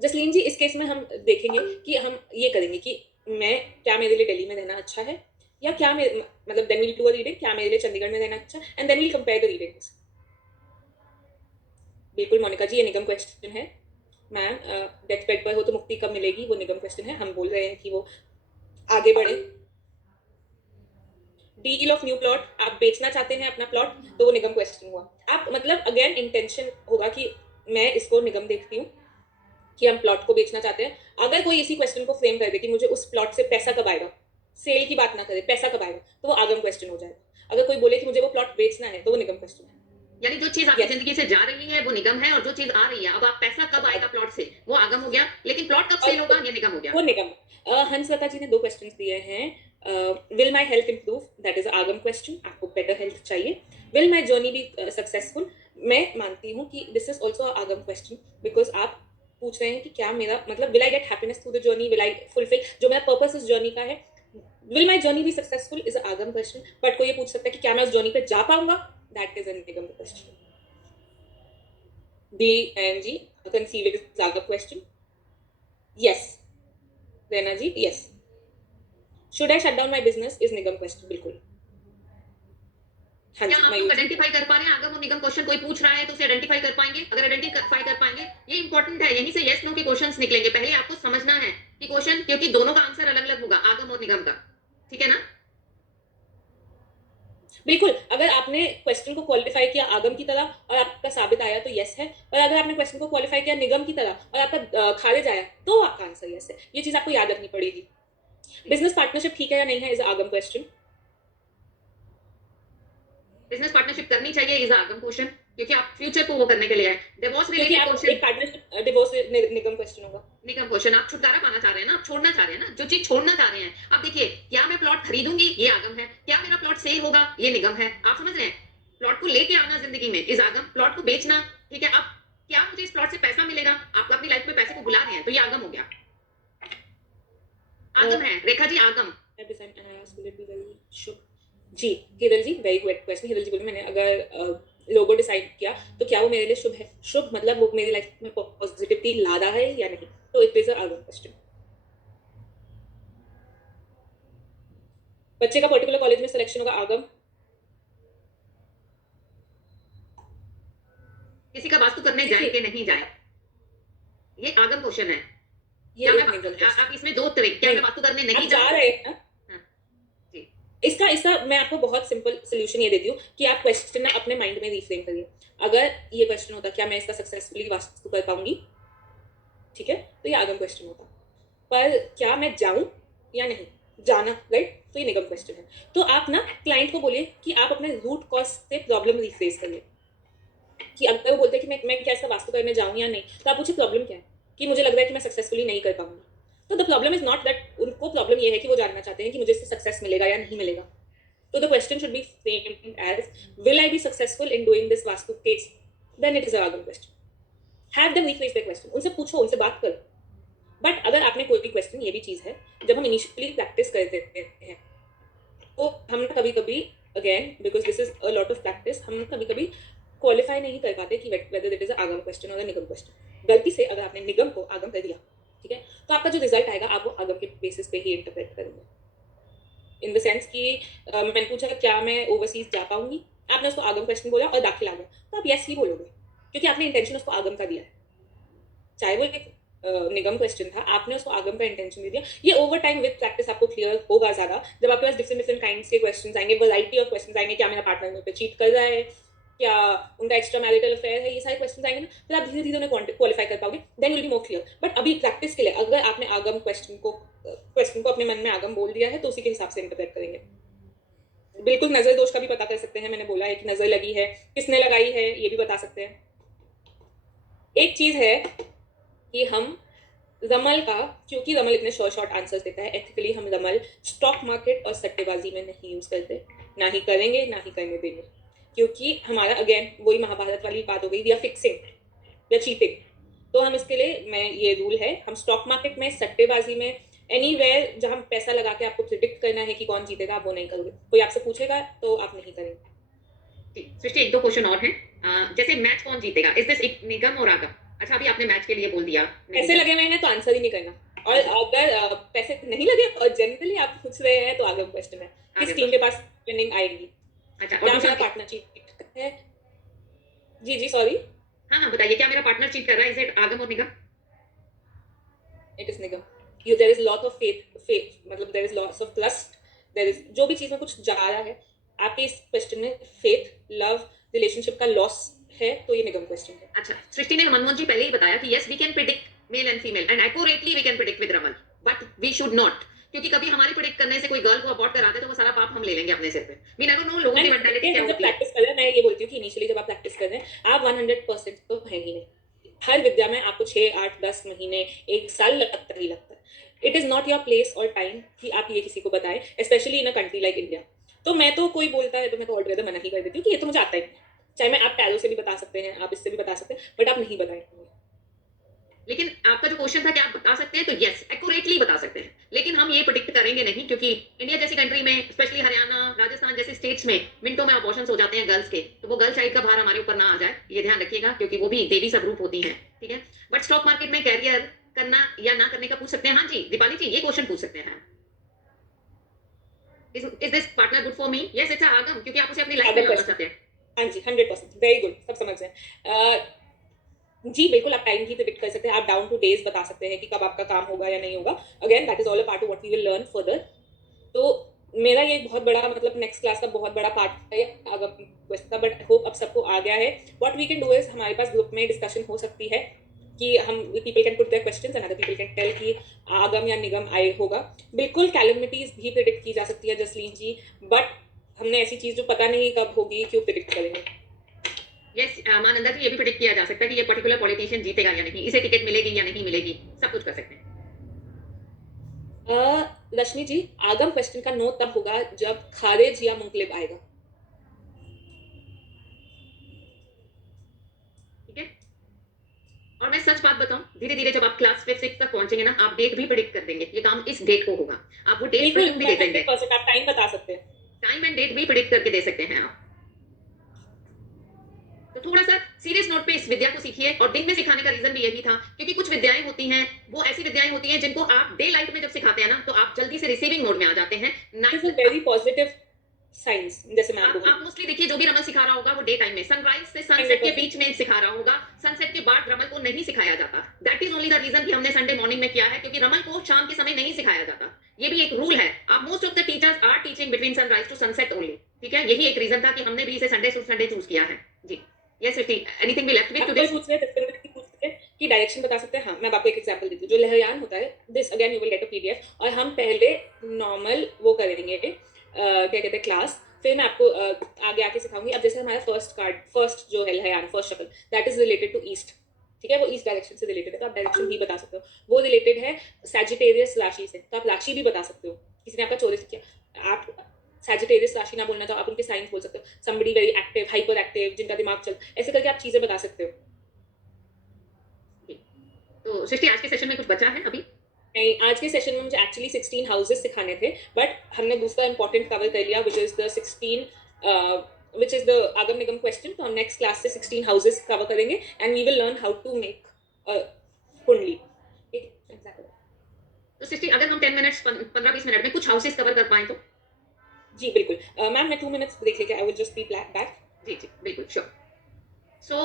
जसलीन जी, इस केस में हम देखेंगे कि हम ये करेंगे कि मैं, क्या मेरे लिए दिल्ली में रहना अच्छा है, या क्या मतलब then we'll do a reading, क्या मेरे लिए चंडीगढ़ में रहना अच्छा, and then we'll compare the readings. बिल्कुल मोनिका जी, ये निगम क्वेश्चन है। मैम डेथ बेड पर हो तो मुक्ति कब मिलेगी, वो निगम क्वेश्चन है। हम बोल रहे हैं कि वो आगे बढ़े। डील ऑफ न्यू प्लॉट, आप बेचना चाहते हैं अपना प्लॉट, तो वो निगम क्वेश्चन हुआ। आप मतलब अगेन इंटेंशन होगा कि मैं इसको निगम देखती हूँ कि हम प्लॉट को बेचना चाहते हैं। अगर कोई इसी क्वेश्चन को फ्रेम कर दे कि मुझे उस प्लॉट से पैसा कब आएगा, सेल की बात ना करे, पैसा कब आएगा, तो वो आगम क्वेश्चन हो जाएगा। अगर कोई बोले कि मुझे वो प्लॉट बेचना है, तो वो निगम क्वेश्चन है। यानी जो चीज आपकी जिंदगी से जा रही है वो निगम है, और जो चीज आ रही है, अब आप पैसा कब आएगा प्लॉट से, वो आगम हो गया, लेकिन प्लॉट कब सेल होगा ये निगम हो गया। वो निगम। हंसलता जी ने 2 क्वेश्चंस दिए हैं। Will my health improve, that is आगम क्वेश्चन, आपको बेटर हेल्थ चाहिए. Will my journey be successful, मैं मानती हूँ कि दिस इज ऑल्सो आगम क्वेश्चन, बिकॉज आप पूछ रहे हैं कि क्या मेरा मतलब will I get happiness through the journey, will I fulfil जो मेरा पर्पस इस जर्नी का है. Will my journey be successful is आगम क्वेश्चन, बट कोई ये पूछ सकता है कि क्या मैं उस जर्नी पे जा पाऊंगा, दैट इज एन निगम question. D and G, conceive it is आगम question. Yes. Rena ji, yes. Should I shut down my business is निगम क्वेश्चन, बिल्कुल. हाँ क्या जी, आप लोग आइडेंटिफाई कर पा रहे हैं आगम और निगम क्वेश्चन? कोई पूछ रहा है तो उसे आइडेंटिफाई कर पाएंगे? अगर आइडेंटिफाई कर पाएंगे, ये इंपॉर्टेंट है, यहीं से यस नो के क्वेश्चंस निकलेंगे. पहले आपको समझना है कि क्वेश्चन, क्योंकि दोनों का आंसर अलग अलग होगा, आगम और निगम का. ठीक है ना? बिल्कुल. अगर आपने क्वेश्चन को क्वालिफाई किया आगम की तरह और आपका साबित आया तो यस है, और अगर आपने क्वेश्चन को क्वालिफाई किया निगम की तरह और आपका खारिज आया तो आपका आंसर यस है. ये चीज आपको याद रखनी पड़ेगी. बिजनेस पार्टनरशिप ठीक है या नहीं है इज आगम क्वेश्चन. बिजनेस पार्टनरशिप करनी चाहिए इज आगम क्वेश्चन, क्योंकि आप फ्यूचर को वो करने के लिए है. डिवोर्स क्योंकि रिलेटेड आप क्वेश्चन एक पार्टनरशिप डिवोर्स निगम क्वेश्चन होगा. निगम क्वेश्चन. आप छुटकारा पाना चाह रहे हैं ना, आप छोड़ना चाह रहे हैं ना, जो चीज छोड़ना चाह रहे हैं. अब देखिए, क्या मैं प्लॉट खरीदूंगी, ये आगम है. क्या मेरा प्लॉट सेल होगा, ये निगम है. आप समझ रहे हैं? प्लॉट को लेके आना जिंदगी में इज आगम. प्लॉट को बेचना, ठीक है. अब क्या मुझे इस प्लॉट से पैसा मिलेगा, आप अपनी लाइफ में पैसे को बुला रहे हैं, तो ये आगम हो गया. आगम है रेखा जी, आगम. जी हिरल जी, वेरी गुड क्वेश्चन. हिरल जी बोले मैंने अगर लोगो डिसाइड किया तो क्या वो मेरे लिए शुभ है. शुभ मतलब वो मेरी लाइफ में पॉजिटिविटी ला रहा है या नहीं, तो इट इज आगम क्वेश्चन. बच्चे का पर्टिकुलर कॉलेज में सिलेक्शन होगा, आगम. किसी का वास्तु करने जाए कि नहीं जाए, ये आगम क्वेश्चन है. ये क्या एक मैं, निगम क्वेश्चन. आप इसमें दो तरह, क्या मैं वास्तु करने आप नहीं जा जाऊं? रहे हैं ना. हाँ, जी. इसका मैं आपको बहुत सिंपल सोल्यूशन ये देती हूँ कि आप क्वेश्चन ना अपने माइंड में रिफ्रेम करिए. अगर ये क्वेश्चन होता क्या मैं इसका सक्सेसफुली वास्तु कर पाऊंगी, ठीक है, तो ये आगम क्वेश्चन होता. पर क्या मैं जाऊं या नहीं, जाना, राइट, तो ये निगम क्वेश्चन है. तो आप ना क्लाइंट को बोलिए कि आप अपने रूट कॉज से प्रॉब्लम रिफ्रेस करिए. कि अगर वो बोलते हैं कि मैं क्या ऐसा वास्तु करने जाऊं या नहीं, तो आप पूछिए प्रॉब्लम क्या है, कि मुझे लग रहा है कि मैं सक्सेसफुली नहीं कर पाऊंगी. तो the problem is not that, उनको प्रॉब्लम ये है कि वो जानना चाहते हैं कि मुझे इससे सक्सेस मिलेगा या नहीं मिलेगा. तो the question should be framed as will I be successful in doing this vastu case, then it is a agam question. Have them rephrase the question, उनसे पूछो, उनसे बात करो. बट अगर आपने कोई भी क्वेश्चन, ये भी चीज है, जब हम इनिशियली प्रैक्टिस करते हैं तो हम कभी कभी again because this is a lot of practice, हम कभी कभी क्वालिफाई नहीं कर पाते कि वेदर इट इज आगम क्वेश्चन और निगम क्वेश्चन. गलती से अगर आपने निगम को आगम कर दिया, ठीक है, तो आपका जो रिजल्ट आएगा आप वो आगम के बेसिस पे ही इंटरप्रेट करेंगे. इन द सेंस कि मैंने पूछा क्या मैं ओवरसीज जा पाऊंगी, आपने उसको आगम क्वेश्चन बोला और दाखिल आ गया, तो आप यस ही बोलोगे, क्योंकि आपने इंटेंशन उसको आगम का दिया है. चाहे वो एक निगम क्वेश्चन था, आपने उसको आगम का इंटेंशन दे दिया. ये ओवर टाइम विद प्रैक्टिस आपको क्लियर होगा ज्यादा, जब आपके पास डिफरेंट डिफरेंट काइंड्स के क्वेश्चंस आएंगे, वैरायटी ऑफ क्वेश्चंस आएंगे. क्या मेरा पार्टनर मेरे पे चीट कर रहा है, क्या उनका एक्स्ट्रा मैरिटल अफेयर है, ये सारे क्वेश्चंस आएंगे ना, फिर आप धीरे धीरे उन्हें क्वालिफाई कर पाओगे. Then will be more clear. But अभी प्रैक्टिस के लिए अगर आपने आगम क्वेश्चन को अपने मन में आगम बोल दिया है, तो उसी के हिसाब से इंटरप्रेट करेंगे. बिल्कुल नजर दोष का भी पता कर सकते हैं. मैंने बोला है कि नजर लगी है, किसने लगाई है, ये भी बता सकते हैं. एक चीज है कि हम रमल का, क्योंकि रमल इतने शॉर्ट आंसर्स देता है, एथिकली हम रमल स्टॉक मार्केट और सट्टेबाजी में नहीं यूज करते, ना ही करेंगे, ना ही करने देंगे. क्योंकि हमारा अगेन वही महाभारत वाली बात हो गई, we are fixing, we are cheating. तो हम इसके लिए, मैं ये रूल है, हम स्टॉक मार्केट में, सट्टेबाजी में, एनीवेयर जहाँ पैसा लगा के आपको प्रिडिक्ट करना है कि कौन जीतेगा, आप वो नहीं करोगे. कोई आपसे पूछेगा तो आप नहीं करेंगे. सृष्टि, एक दो क्वेश्चन और हैं. जैसे मैच कौन जीतेगा, इज दिस निगम और आगम? अच्छा, अभी आपने मैच के लिए बोल दिया, पैसे लगे हुए हैं तो आंसर ही नहीं करना. और अगर पैसे नहीं लगे और जनरली आप पूछ रहे हैं तो आगम क्वेश्चन है, किस टीम के पास विनिंग आएगी, अच्छा, क्या और मेरा पार्टनर चीट है. जी सॉरी, हाँ, बताइए, क्या मेरा पार्टनर चीट कर रहा है, इज इट आगम और निगम? इट इज निगम. There is lot of faith, मतलब there is lots of trust, there is, जो भी चीज में कुछ जा रहा है आपके इस क्वेश्चन में, फेथ, लव, रिलेशनशिप का लॉस है, तो ये निगम क्वेश्चन है. अच्छा, सृष्टि ने, मनमोहन जी पहले ही बताया कि yes we can predict male and female and accurately we can predict with रमल, बट वी शुड नॉट, क्योंकि कभी हमारे प्रिडिक्ट करने से कोई गर्ल को अबॉर्ट कराते तो वो सारा पाप हम ले लेंगे अपने सिर पे. वी नेवर नो लोगों की मेंटालिटी क्या होती है. प्रैक्टिस कर रहे हैं, मैं ये बोलती हूँ कि इनिशियली जब आप प्रैक्टिस कर रहे हैं, आप 100% तो है ही नहीं. हर विद्या में आपको 6, 8, 10 महीने, 1 साल लगता ही लगता है. It is not your place और टाइम कि आप ये किसी को बताएं, specially in a country like India. तो मैं तो कोई बोलता है तो मैं तो ऑलरेडी मना ही कर देती हूँ कि ये तो मुझे आता ही नहीं। चाहे मैं आप टैरो से भी बता सकते हैं, आप इससे भी बता सकते हैं, बट आप नहीं बताएंगे। लेकिन आपका जो क्वेश्चन था कि आप बता सकते हैं, तो यस एक्यूरेटली बता सकते हैं, लेकिन हम ये प्रिडिक्ट करेंगे नहीं, क्योंकि इंडिया जैसी कंट्री में, स्पेशली हरियाणा, राजस्थान जैसे स्टेट्स में मिनटों में अबॉर्शंस हो जाते हैं गर्ल्स के, तो वो गर्ल साइड का भार हमारे ऊपर ना आ जाए, ये ध्यान रखिएगा, क्योंकि वो भी देवी स्वरूप होती हैं, ठीक है। बट स्टॉक मार्केट में कैरियर करना या ना करने का पूछ सकते हैं। हाँ जी दीपाली जी, ये क्वेश्चन पूछ सकते हैं। Is this partner good for me? Yes, it's आगम, क्योंकि आप उसे अपनी लाइफ में लाना चाहते हैं। हाँ जी, 100%, वेरी गुड, सब समझ रहे हैं। जी बिल्कुल, आप टाइम भी प्रिडिक्ट कर सकते हैं, आप डाउन टू डेज बता सकते हैं कि कब आपका काम होगा या नहीं होगा। Again that is all a part of what we will learn further. तो मेरा ये बहुत बड़ा मतलब नेक्स्ट क्लास का बहुत बड़ा पार्ट है अगर क्वेश्चन का, बट होप अब सबको आ गया है। What we can do is, हमारे पास ग्रुप में डिस्कशन हो सकती है कि हम people can put their questions and other people can tell कि आगम या निगम आए होगा। बिल्कुल कैलेमिटीज भी प्रिडिक्ट की जा सकती है जसलीन जी, बट हमने ऐसी चीज जो पता नहीं कब होगी क्यों प्रिडिक्ट करेंगे। यस मानंदा जी, ये भी प्रिडिक्ट किया जा सकता है कि ये पर्टिकुलर पॉलिटिशियन जीतेगा या नहीं, इसे टिकट मिलेगी या नहीं मिलेगी, सब कुछ कर सकते हैं। रश्मि जी, आगम क्वेश्चन का नो तब होगा जब खारिज या मुंकलिब आएगा। ठीक है, और मैं सच बात बताऊं, धीरे धीरे जब आप क्लास 5 6 तक पहुंचेंगे ना, आप डेट भी प्रिडिक्ट कर देंगे, ये काम इस डेट को होगा, आप वो डेट भी दे देंगे। आप टाइम बता सकते हैं, टाइम एंड डेट भी प्रिडिक्ट करके दे सकते हैं आप। तो थोड़ा सा सीरियस नोट पे इस विद्या को सीखिए, और दिन में सिखाने का रीजन भी यही था, क्योंकि कुछ विद्याएं होती हैं, वो ऐसी विद्याएं होती हैं जिनको आप डे लाइट में जब सिखाते हैं ना, तो आप जल्दी से रिसीविंग मोड में आ जाते हैं। This is very positive science. जैसे मैं आपको आप मोस्टली देखिए, जो भी रमल सिखा रहा होगा वो डे टाइम में, सनराइज से सनसेट के बीच में सिखा रहा होगा, सनसेट के बाद रमल को नहीं सिखाया जाता। That is only the reason कि हमने संडे मॉर्निंग में किया है, क्योंकि रमल को शाम के समय नहीं सिखाया जाता, ये भी एक रूल है। आप most of the teachers are teaching between sunrise to sunset only, ठीक है, यही एक रीजन था कि हमने भी इसे संडे टू संडे चूज किया है जी। Yes anything we left with today? पूछ रहे थे कि डायरेक्शन बता सकते हैं। हाँ, मैं आपको एक एग्जांपल देती हूँ। जो लहरयान होता है, this again you will get a PDF, और हम पहले नॉर्मल वो करेंगे क्या कहते हैं क्लास, फिर मैं आपको आगे आके सिखाऊंगी। अब जैसे हमारा फर्स्ट जो है लहरयान, फर्स्ट शक्ल, that is related to east, ठीक है, वो ईस्ट डायरेक्शन से रिलेटेड है, तो आप डायरेक्शन भी बता सकते हो। वो रिलेटेड है सैजिटेरियस राशि से, तो आप राशि भी बता सकते हो। किसी ने आपका चोरी किया, आप सैजिटेरियस राशि ना बोलना चाहो, आप उनके साइंस बोल सकते हो। Somebody very active, hyper active, जिनका दिमाग चल, ऐसे करके आप चीजें बता सकते हो। तो सृष्टि, आज के सेशन में कुछ बचा है अभी? नहीं, आज के सेशन में मुझे एक्चुअली 16 हाउसेस सिखाने थे, बट हमने दूसरा इंपॉर्टेंट कवर कर लिया, विच इज द आगम निगम क्वेश्चन। तो हम नेक्स्ट क्लास से 16 हाउसेस कवर करेंगे and we will learn how to make kundli. तो सृष्टि, अगर हम 10 मिनट्स 15-20 मिनट में कुछ हाउसेस कवर कर पाए तो? जी बिल्कुल मैम, मैं 2 मिनट्स ब्रेक लेके I will just be back. जी जी बिल्कुल, श्योर। सो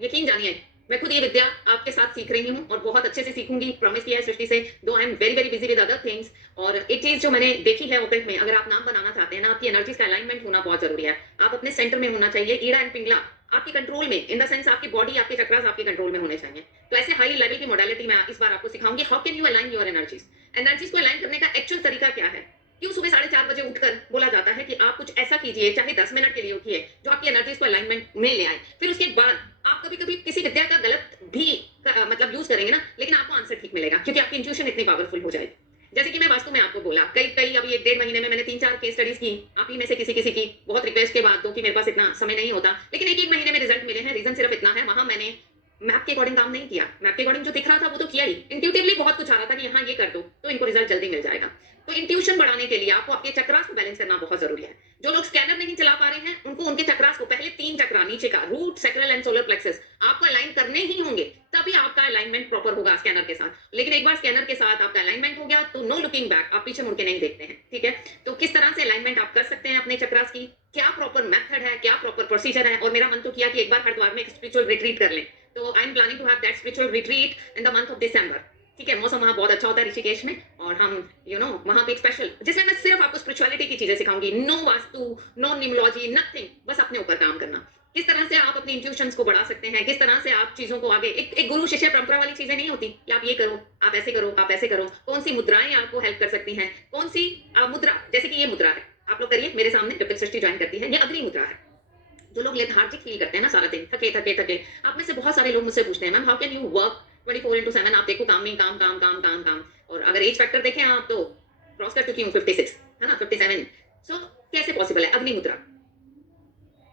यकीन जानिए, मैं खुद ये विद्या आपके साथ सीख रही हूँ और बहुत अच्छे से सीखूंगी, प्रॉमिस किया है सृष्टि से, दो I am very very busy with other things. और एक चीज जो मैंने देखी है ओकल्ट में, अगर आप नाम बनाना चाहते हैं ना, आपकी एनर्जीज का अलाइनमेंट होना बहुत जरूरी है। आप अपने सेंटर में होना चाहिए, ईड़ा एंड पिंगला आपके कंट्रोल में, इन द सेंस आपकी बॉडी, आपके चक्रास आपके कंट्रोल में होने चाहिए। तो ऐसे हाई लेवल की मॉडलिटी मैं इस बार आपको सिखाऊंगी। How can you align your energies? Energies को अलाइन करने का एक्चुअल तरीका क्या है? क्यों सुबह 4:30 बजे उठकर बोला जाता है कि आप कुछ ऐसा कीजिए, चाहे 10 मिनट के लिए उठिए, जो आपकी एनर्जीज को अलाइनमेंट में ले आए। फिर उसके बाद आप कभी कभी किसी विद्या का गलत भी मतलब यूज करेंगे ना, लेकिन आपको आंसर ठीक मिलेगा, क्योंकि आपकी इंट्यूशन इतनी पावरफुल हो जाएगी। जैसे कि मैं वास्तु में आपको बोला, कई अभी 1-1.5 महीने में मैंने 3-4 केस स्टडीज की, आप ही में से किसी की बहुत रिक्वेस्ट के बाद, क्योंकि मेरे पास इतना समय नहीं होता, लेकिन 1-1 महीने में रिजल्ट मिले हैं। रीजन सिर्फ इतना है, वहां मैंने मैप के अकॉर्डिंग काम नहीं किया। मैप के अकॉर्डिंग जो दिख रहा था वो तो किया ही, इंट्यूटिवली बहुत कुछ आ रहा था कि यहाँ ये कर दो तो इनको रिजल्ट जल्दी मिल जाएगा। तो इंट्यूशन बढ़ाने के लिए आपको आपके चक्रास को बैलेंस करना बहुत जरूरी है। जो लोग स्कैनर नहीं चला पा रहे हैं, उनको उनके चक्रास को, पहले 3 चक्रा नीचे का, root, sacral and solar plexus, आपको अलाइन करने ही होंगे, तभी आपका अलाइनमेंट प्रॉपर होगा स्कैनर के साथ। लेकिन एक बार स्कैनर के साथ आपका अलाइनमेंट हो गया तो नो लुकिंग बैक, आप पीछे मुड़ के नहीं देखते हैं, ठीक है। तो किस तरह से अलाइनमेंट आप कर सकते हैं अपने चक्रास की, क्या प्रॉपर मेथड है, क्या प्रॉपर प्रोसीजर है। और मेरा मन तो किया कि एक बार हरिद्वार में एक स्पिरिचुअल रिट्रीट कर लें, तो I am planning to have that spiritual retreat in the month of December, ठीक है। मौसम वहाँ बहुत अच्छा होता है ऋषिकेश में, और हम वहाँ पे एक स्पेशल, जिसमें मैं सिर्फ आपको स्पिरिचुअलिटी की चीजें सिखाऊंगी, no vastu, no numerology, nothing, बस अपने ऊपर काम करना। किस तरह से आप अपनी इंट्यूशंस को बढ़ा सकते हैं, किस तरह से आप चीजों को आगे, एक गुरु शिष्य परंपरा वाली चीजें नहीं होती कि आप ये करो, आप ऐसे करो, आप ऐसे करो। कौन सी मुद्राएं आपको हेल्प कर सकती हैं, कौन सी मुद्रा, जैसे कि ये मुद्रा है, आप लोग करिए मेरे सामने, जब तक सृष्टि ज्वाइन करती है, ये अग्नि मुद्रा है। जो लोग लेथार्जिक फील करते हैं ना, सारा दिन थके थके थके, आप में से बहुत सारे लोग मुझसे पूछते हैं, ma'am how can you work 24/7? आप देखो काम में काम काम काम काम काम, और अगर एज फैक्टर देखें आप तो क्रॉस कर चुकी हूँ 56, है ना, 57। सो कैसे पॉसिबल है? अग्नि मुद्रा,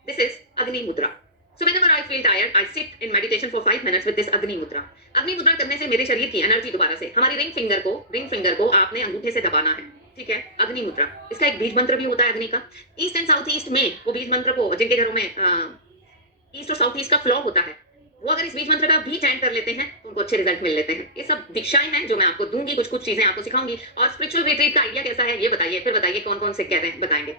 दिस इज अग्नि मुद्रा। So whenever I feel tired, I sit in meditation for 5 minutes with this अग्नि मुद्रा। अग्नि मुद्रा करने से मेरे शरीर की एनर्जी दोबारा से हमारी रिंग फिंगर को आपने अंगूठे से दबाना है, ठीक है? अग्नि मुद्रा, इसका एक बीज मंत्र भी होता है अग्नि का। ईस्ट एंड साउथ ईस्ट में वो बीज मंत्र को, जिनके घरों में ईस्ट और साउथ ईस्ट का फ्लो होता है, वो अगर इस बीज मंत्र का भी चैंट कर लेते हैं तो उनको अच्छे रिजल्ट मिल लेते हैं। ये सब दीक्षाएं हैं जो मैं आपको दूंगी, कुछ चीजें आपको सिखाऊंगी। और स्पिरिचुअल रिट्रीट का आइडिया कैसा है ये बताइए, फिर बताइए कौन कौन से कह रहे हैं, बताएंगे।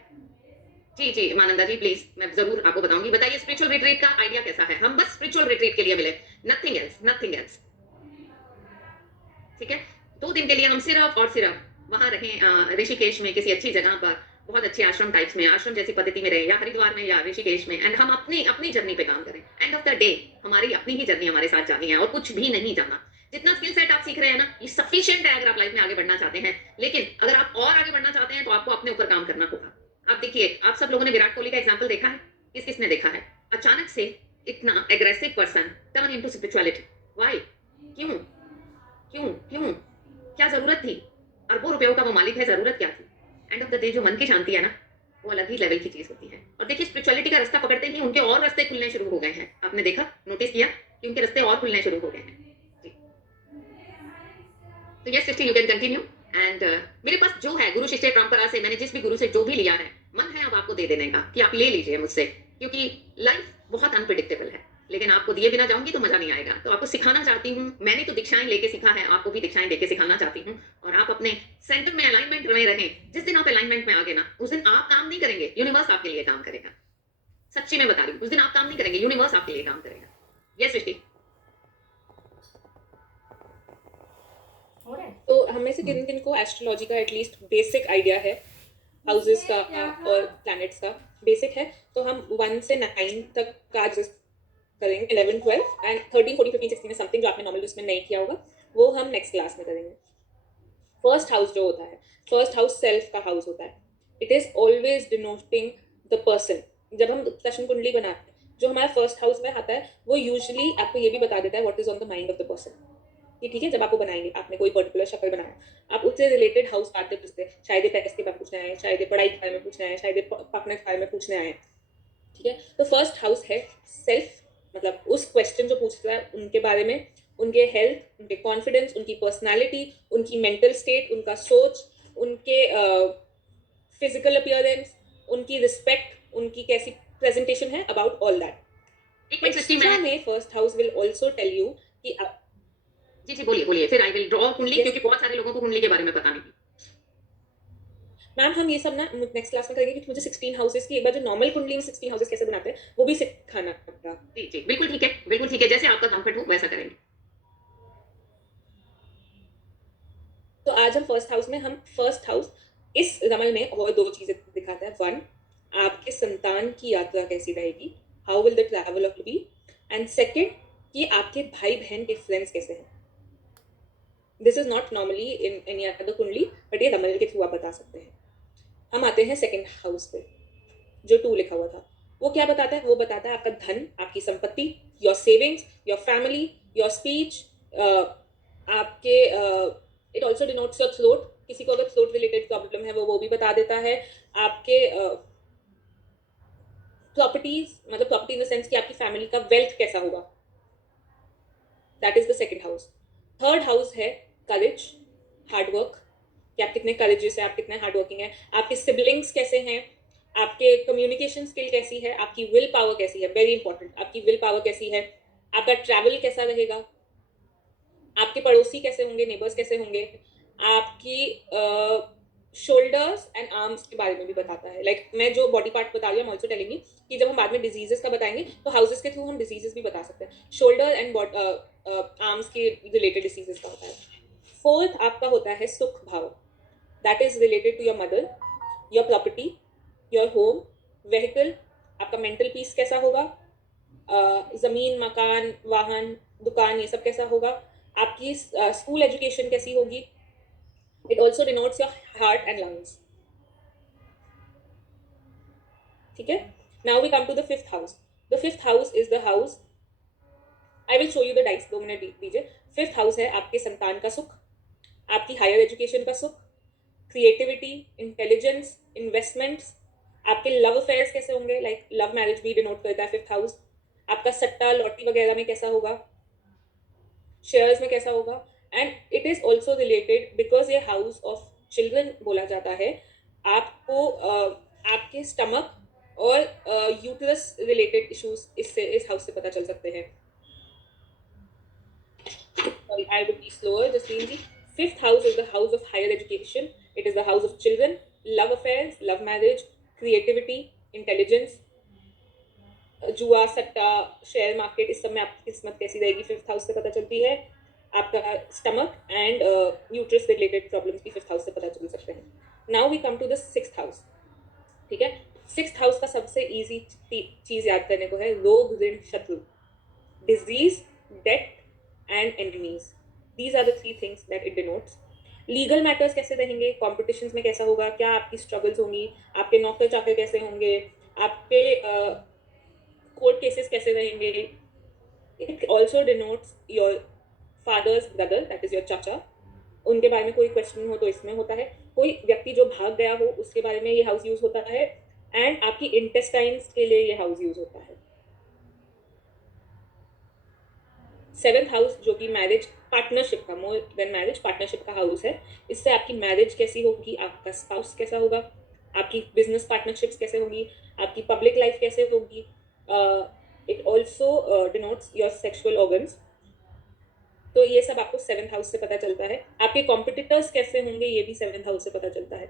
जी मानंदा जी प्लीज, मैं जरूर आपको बताऊंगी। बताइए स्पिरिचुअल रिट्रीट का आइडिया कैसा है? हम बस स्पिरिचुअल रिट्रीट के लिए मिले, नथिंग एल्स। ठीक है, 2 दिन के लिए हम सिर्फ और सिर्फ वहां रहें, ऋषिकेश में किसी अच्छी जगह पर, बहुत अच्छे आश्रम टाइप्स में, आश्रम जैसी पद्धति में रहे, या हरिद्वार में या ऋषिकेश में, एंड हम अपनी जर्नी पे काम करें। एंड ऑफ द डे हमारी अपनी ही जर्नी हमारे साथ जानी है और कुछ भी नहीं जाना। जितना स्किल सेट आप सीख रहे हैं ना, ये सफिशिएंट है अगर आप लाइफ में आगे बढ़ना चाहते हैं। लेकिन अगर आप और आगे बढ़ना चाहते हैं तो आपको अपने ऊपर काम करना होगा। आप देखिए, आप सब लोगों ने विराट कोहली का एग्जाम्पल देखा है, किसने देखा है? अचानक से इतना aggressive person turn into spirituality. Why? क्यों क्यों क्यों क्या जरूरत थी? अरबों रुपयों का वो मालिक है, जरूरत क्या थी? एंड ऑफ द डे जो मन की शांति है ना, वो अलग ही लेवल की चीज होती है। और देखिए, स्पिरिचुअलिटी का रास्ता पकड़ते ही उनके और रास्ते खुलने शुरू हो गए हैं। आपने देखा, नोटिस किया कि उनके रास्ते और खुलने शुरू हो गए हैं। तो yes sister, you can continue. And मेरे पास जो है गुरु शिष्य परंपरा से, मैंने जिस भी गुरु से जो भी लिया है, मन है अब आपको दे देने का कि आप ले लीजिए मुझसे, क्योंकि लाइफ बहुत अनप्रिडिक्टेबल है। लेकिन आपको दिए बिना जाऊंगी तो मजा नहीं आएगा। तो आपको सिखाना चाहती हूँ, मैंने तो दीक्षाएं लेके सीखा है, आपको भी दीक्षाएं लेके सिखाना चाहती हूँ। और आप अपने सेंटर में अलाइनमेंट में रहें। जिस दिन आप अलाइनमेंट में आ गए ना, उस दिन आप काम नहीं करेंगे, यूनिवर्स आपके लिए काम करेगा। सच्ची में बता रही हूँ, उस दिन आप काम नहीं करेंगे, यूनिवर्स आपके लिए काम करेगा। यस सृष्टि। तो हम में से किन किन को एस्ट्रोलॉजी का एटलीस्ट बेसिक आइडिया है, हाउसेस का और प्लैनेट्स का बेसिक है? तो हम 1 से 9 तक का जस्ट करेंगे, 11, 12 एंड 13, 14, 15, 16 में समथिंग जो आपने नॉर्मली उसमें नहीं किया होगा, वो हम नेक्स्ट क्लास में करेंगे। फर्स्ट हाउस जो होता है, फर्स्ट हाउस सेल्फ का हाउस होता है। It is always denoting the person. जब हम दर्शन कुंडली बनाते हैं, जो हमारा फर्स्ट हाउस में आता है, वो यूजुअली आपको ये भी बता देता है what is on the mind of the person. कि ठीक है, जब आपको बनाएंगे, आपने कोई पर्टिकुलर शक्ल बनाया, आप उससे रिलेटेड हाउस पाते पूछते हैं, शायद ये पैसे के बारे में पूछना है, शायद ये पढ़ाई के बारे में पूछना है, शायद ये पार्टनर के बारे में पूछने आए हैं। ठीक है, तो फर्स्ट हाउस है सेल्फ, मतलब उस क्वेश्चन जो पूछता है उनके बारे में, उनके हेल्थ, उनके कॉन्फिडेंस, उनकी पर्सनैलिटी, उनकी मेंटल स्टेट, उनका सोच, उनके फिजिकल अपीयरेंस, उनकी रिस्पेक्ट, उनकी कैसी प्रेजेंटेशन है, अबाउट ऑल दैट। एक्स्ट्रा में first house will also tell you कि जी बोलिए। फिर आई विल ड्रॉ कुंडली, क्योंकि बहुत सारे लोगों को कुंडली के बारे में पता नहीं। मैम हम ये सब ना नेक्स्ट क्लास में करेंगे, क्योंकि मुझे 16 हाउसेस की एक बार जो नॉर्मल कुंडली में 16 हाउसेस कैसे बनाते हैं वो भी सिखाना पड़ता। जी बिल्कुल ठीक है, जैसे आपका कंफर्ट हो वैसा करेंगे। तो आज हम फर्स्ट हाउस इस रमल में और 2 चीजें दिखाते हैं। 1, आपके संतान की यात्रा कैसी रहेगी, how will the travel of be, and 2 कि आपके भाई बहन के फ्रेंड्स कैसे हैं। This is not normally in any other kundli, but ये रमल के थ्रू आप बता सकते हैं। हम आते हैं सेकंड हाउस पे, जो 2 लिखा हुआ था। वो क्या बताता है? वो बताता है आपका धन, आपकी संपत्ति, your savings, your family, your speech, आपके it also denotes your throat. किसी को अगर थ्रोट रिलेटेड प्रॉब्लम है वो भी बता देता है। आपके प्रॉपर्टीज, मतलब प्रॉपर्टी इन द सेंस कि आपकी फैमिली का वेल्थ कैसा होगा, that is the second house. Third house है करेज, हार्डवर्क, कि आप कितने करेजियस है, आप कितने हार्डवर्किंग है, आपके सिबलिंग्स कैसे हैं, आपके कम्युनिकेशन स्किल कैसी है, आपकी विल पावर कैसी है, वेरी इंपॉर्टेंट, आपकी विल पावर कैसी है, आपका ट्रैवल कैसा रहेगा, आपके पड़ोसी कैसे होंगे, नेबर्स कैसे होंगे, आपकी शोल्डर्स एंड आर्म्स के बारे में भी बताता है। लाइक मैं जो बॉडी पार्ट बता रही हूँ, ऑल्सो टेलिंग यू कि जब हम बाद में डिजीजेस का बताएंगे तो हाउसेस के थ्रू हम डिजीजेस भी बता सकते हैं। शोल्डर एंड आर्म्स के रिलेटेड डिजीजेस का होता है। 4th आपका होता है सुख भाव, that is related to your mother, your property, your home, vehicle, आपका मेंटल पीस कैसा होगा, जमीन, मकान, वाहन, दुकान, ये सब कैसा होगा, आपकी स्कूल एजुकेशन कैसी होगी। It also denotes your heart and lungs. ठीक है, now we come to the 5th house. The 5th house is the house, I will show you the dice, 2 minute दीजिए। 5th house है आपके संतान का सुख, आपकी हायर एजुकेशन का सुख, क्रिएटिविटी, इंटेलिजेंस, इन्वेस्टमेंट्स, आपके लव अफेयर्स कैसे होंगे, लाइक लव मैरिज भी डिनोट करता है 5th हाउस, आपका सट्टा लॉटरी वगैरह में कैसा होगा, शेयर्स में कैसा होगा, and it is also related because ये हाउस ऑफ चिल्ड्रन बोला जाता है, आपको आपके स्टमक और यूटरस रिलेटेड इश्यूज इससे इस हाउस से पता चल सकते हैं. Sorry, I will be slower. Just read the 5th house is the house of higher education. It is the house of children, love affairs, love marriage, creativity, intelligence. जुआ, सट्टा, शेयर मार्केट, इस सब में आपकी किस्मत कैसी रहेगी 5th हाउस से पता चलती है. आपका stomach and uterus related problems भी 5th हाउस से पता चल सकते हैं. Now we come to the 6th house. ठीक है, 6th हाउस का सबसे इजी चीज याद करने को है रोग, ऋण, शत्रु, disease, death and enemies. These are the 3 things that it denotes. Legal matters कैसे रहेंगे, कॉम्पिटिशन्स में कैसा होगा, क्या आपकी स्ट्रगल्स होंगी, आपके नौकर चाकर कैसे होंगे, आपके कोर्ट केसेस कैसे रहेंगे. It also denotes your fathers brother, that is your चाचा, उनके बारे में कोई क्वेश्चन हो तो इसमें होता है. कोई व्यक्ति जो भाग गया हो उसके बारे में ये हाउस यूज होता है. एंड आपकी इंटेस्टाइन्स के लिए ये हाउस यूज होता है. 7th हाउस जो कि मैरिज पार्टनरशिप का, मोर देन मैरिज पार्टनरशिप का हाउस है. इससे आपकी मैरिज कैसी होगी, आपका स्पाउस कैसा होगा, आपकी बिजनेस पार्टनरशिप्स कैसे होगी, आपकी पब्लिक लाइफ कैसे होगी. It also denotes your sexual organs. तो ये सब आपको 7th हाउस से पता चलता है. आपके कॉम्पिटिटर्स कैसे होंगे ये भी 7th हाउस से पता चलता है.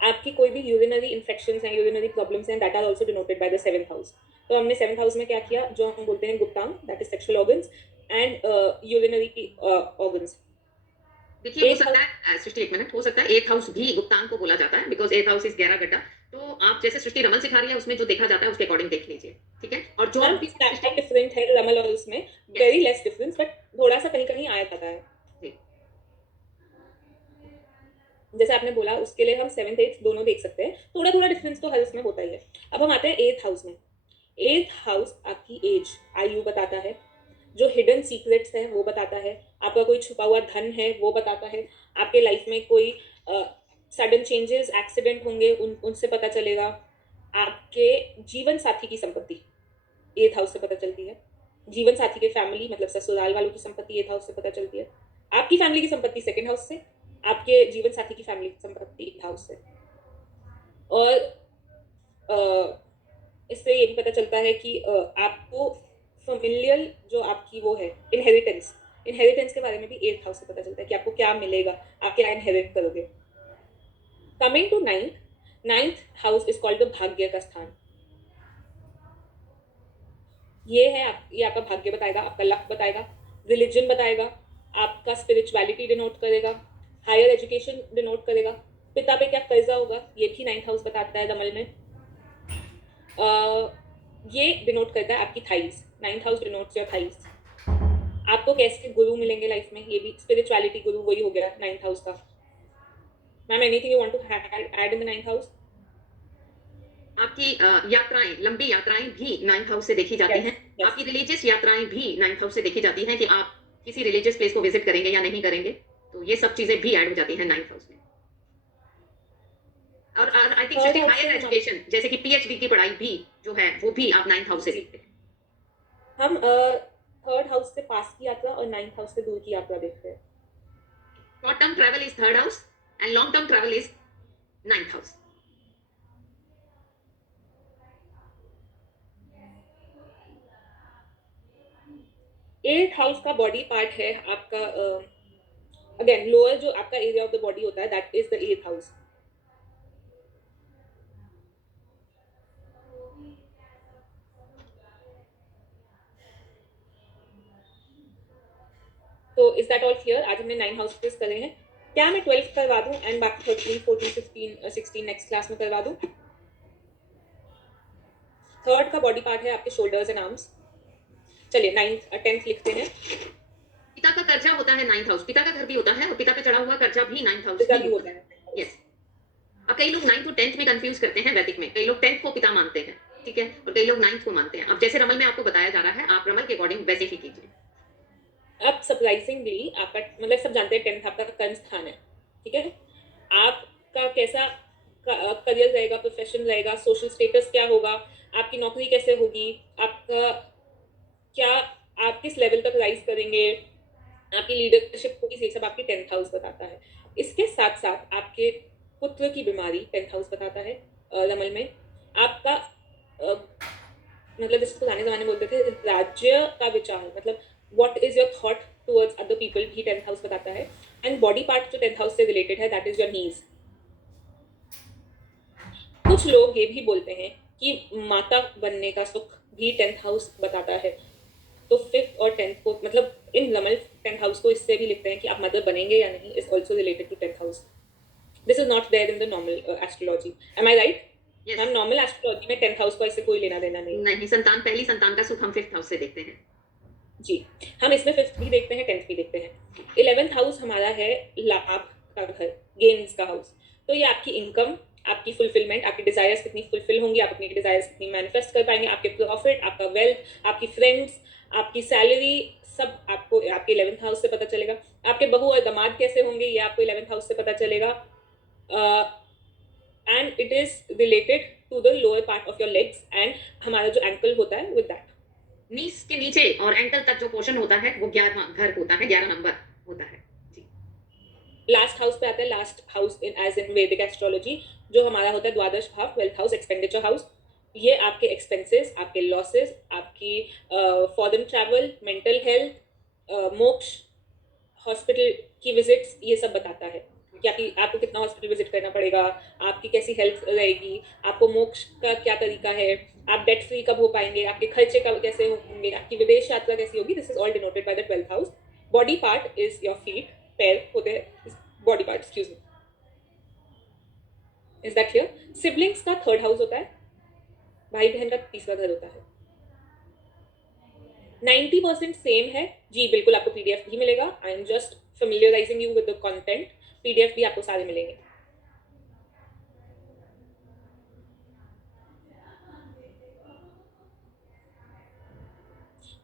आपकी कोई भी यूरिनरी इन्फेक्शंस हैं, यूरिनरी प्रॉब्लम्स हैं, that are also denoted by the 7th house. तो हमने 7th हाउस में क्या किया, जो हम बोलते हैं गुप्तांग, that is sexual organs and urinary organs. देखिए हो सकता है सृष्टि, एक मिनट, हो सकता है 8th हाउस भी गुप्तांग को बोला जाता है बिकॉज 8th हाउस इज 11 गड्ढा. तो आप जैसे सृष्टि रमन सिखा रही है उसमें जो देखा जाता है उसके अकॉर्डिंग देख लीजिए. ठीक है, और जो भी डिफरेंट है रमल और उसमें वेरी लेस डिफरेंस, बट थोड़ा सा कहीं कहीं आया जाता है. जैसे आपने बोला उसके लिए हम 7th 8th दोनों देख सकते हैं. थोड़ा थोड़ा डिफरेंस तो हर उसमें होता ही है. अब हम आते हैं 8th हाउस में. 8th हाउस आपकी एज, आयु बताता है. जो हिडन सीक्रेट्स हैं वो बताता है. आपका कोई छुपा हुआ धन है वो बताता है. आपके लाइफ में कोई सडन चेंजेस, एक्सीडेंट होंगे उनसे पता चलेगा. आपके जीवन साथी की संपत्ति 8th हाउस से पता चलती है. जीवन साथी के फैमिली मतलब ससुराल वालों की संपत्ति 8th हाउस से पता चलती है. आपकी फैमिली की संपत्ति 2nd हाउस से, आपके जीवन साथी की फैमिली की संपत्ति 8th हाउस से. और इससे ये भी पता चलता है कि आपको फेमिलियल जो आपकी वो है इनहेरिटेंस के बारे में भी 8th हाउस से पता चलता है कि आपको क्या मिलेगा, आप क्या इनहेरिट करोगे. Coming to 9th house is called the भाग्य का स्थान. ये है ये आपका भाग्य बताएगा, आपका लक बताएगा, रिलीजन बताएगा, आपका स्पिरिचुअलिटी डिनोट करेगा, हायर एजुकेशन डिनोट करेगा, पिता पे क्या कर्जा होगा ये भी 9th हाउस बताता है रमल में. ये डिनोट करता है आपकी thighs. 9th house denotes your thighs. आपको कैसे गुरु मिलेंगे लाइफ में, ये भी स्पिरिचुअलिटी गुरु वही हो गया 9th हाउस का. Ma'am anything you want to add in the 9th house? आपकी यात्राएं, लंबी यात्राएं भी 9th हाउस से देखी जाती हैं. आपकी रिलीजियस यात्राएं भी 9th हाउस से देखी जाती हैं कि आप किसी रिलीजियस प्लेस को विजिट करेंगे या नहीं करेंगे. तो ये सब चीजें भी ऐड हो जाती हैं 9th हाउस में. और आई थिंक हायर एजुकेशन जैसे कि पीएचडी की पढ़ाई भी जो है वो भी आप 9th हाउस से देखते हैं. हम 3rd हाउस से पास की यात्रा और 9th हाउस से दूर की यात्रा देखते हैं. Short term travel is 3rd house and long term travel is 9th house. Eighth house का बॉडी पार्ट है आपका, अगेन लोअर जो आपका एरिया ऑफ द बॉडी होता है that is the 8th house. तो इज दैट ऑल क्लियर? आज हमने 9 हाउसेस करे हैं. क्या मैं 12th करवा दूं एंड बाकी 13, 14, 15, 16 नेक्स्ट क्लास में करवा दूं? 3rd का बॉडी पार्ट है आपके शोल्डर्स एंड आर्म्स. चलिए 9th 10th लिखते हैं. पिता का कर्जा होता है 9th हाउस. पिता का घर भी होता है और पिता पे चढ़ा हुआ कर्जा भी 9th हाउस पिता भी होता है. यस. अब कई लोग 9th को 10th में कंफ्यूज करते हैं. वैदिक में कई लोग 10th को पिता मानते हैं. ठीक है, और कई लोग 9th को मानते हैं। अब जैसे रमल में आपको बताया जा रहा है, आप रमल के अकॉर्डिंग वैसे ही कीजिए। अब सरप्राइजिंगली आपका मतलब सब जानते हैं 10th आपका कर्म स्थान है, ठीक है। आपका कैसा करियर रहेगा, प्रोफेशन रहेगा, सोशल स्टेटस क्या होगा, आपकी नौकरी कैसे होगी, आपका क्या, आप किस लेवल तक राइज करेंगे, आपकी लीडरशिप होगी, ये सब आपकी 10th हाउस बताता है। इसके साथ साथ आपके पुत्र की बीमारी 10th हाउस बताता है रमल में। आपका मतलब जिसको पुराने जमाने में बोलते थे राज्य का विचार, मतलब what is your thought towards other people, भी 10th हाउस बताता है। एंड बॉडी पार्ट जो 10th हाउस से रिलेटेड है, दैट इज योर नीज। कुछ लोग ये भी बोलते हैं कि माता बनने का सुख भी 10th हाउस बताता है। तो 5th और 10th को मतलब इन रमल 10th हाउस को इससे भी लिखते हैं कि आप मदर बनेंगे या नहीं, is also related to 10th house. This is not there in the normal astrology, am I right? Yes. हम नॉर्मल एस्ट्रोलॉजी में 10th हाउस का इससे कोई लेना देना नहीं। नहीं, संतान, पहली संतान का सुख हम 5th हाउस से देखते हैं जी, हम इसमें 5th भी देखते हैं, 10th भी देखते हैं। 11th हाउस हमारा है लाभ का घर, गेन्स का हाउस। तो ये आपकी इनकम, आपकी फुलफिलमेंट, आपकी डिजायर्स कितनी फुलफिल होंगी, आप अपनी डिजायर्स कितनी मैनिफेस्ट कर पाएंगे, आपके प्रॉफिट, आपका वेल्थ, आपकी फ्रेंड्स, आपकी सैलरी, सब आपको आपके 11th हाउस से पता चलेगा। आपके बहू और दामाद कैसे होंगे, ये आपको 11th हाउस से पता चलेगा। And it is related to the lower part of your legs and हमारा जो एंकल होता है विद दैट। नीस के नीचे और एंकल तक जो पोर्शन होता है वो 11वां घर होता है, 11 नंबर होता है। लास्ट हाउस पे आता है, last house in as in Vedic astrology, जो हमारा होता है द्वादश भाव, 12th हाउस, एक्सपेंडिचर हाउस। ये आपके एक्सपेंसेस, आपके लॉसेस, आपकी फॉरेन ट्रैवल, मेंटल हेल्थ, मोक्ष, हॉस्पिटल की विजिट्स, ये सब बताता है कि आपको कितना हॉस्पिटल विजिट करना पड़ेगा, आपकी कैसी हेल्थ रहेगी, आपको मोक्ष का क्या तरीका है, आप डेट फ्री कब हो पाएंगे, आपके खर्चे कब कैसे होंगे, आपकी विदेश यात्रा कैसी होगी। This is all denoted by the 12th house. Body part is your feet, पैर होते हैं body part, excuse me, is that clear? Siblings का 3rd हाउस होता है, भाई बहन का 3रा घर होता है। 90% सेम है जी, बिल्कुल आपको पीडीएफ भी मिलेगा। I am just familiarising you with the content, PDF भी आपको सारे मिलेंगे।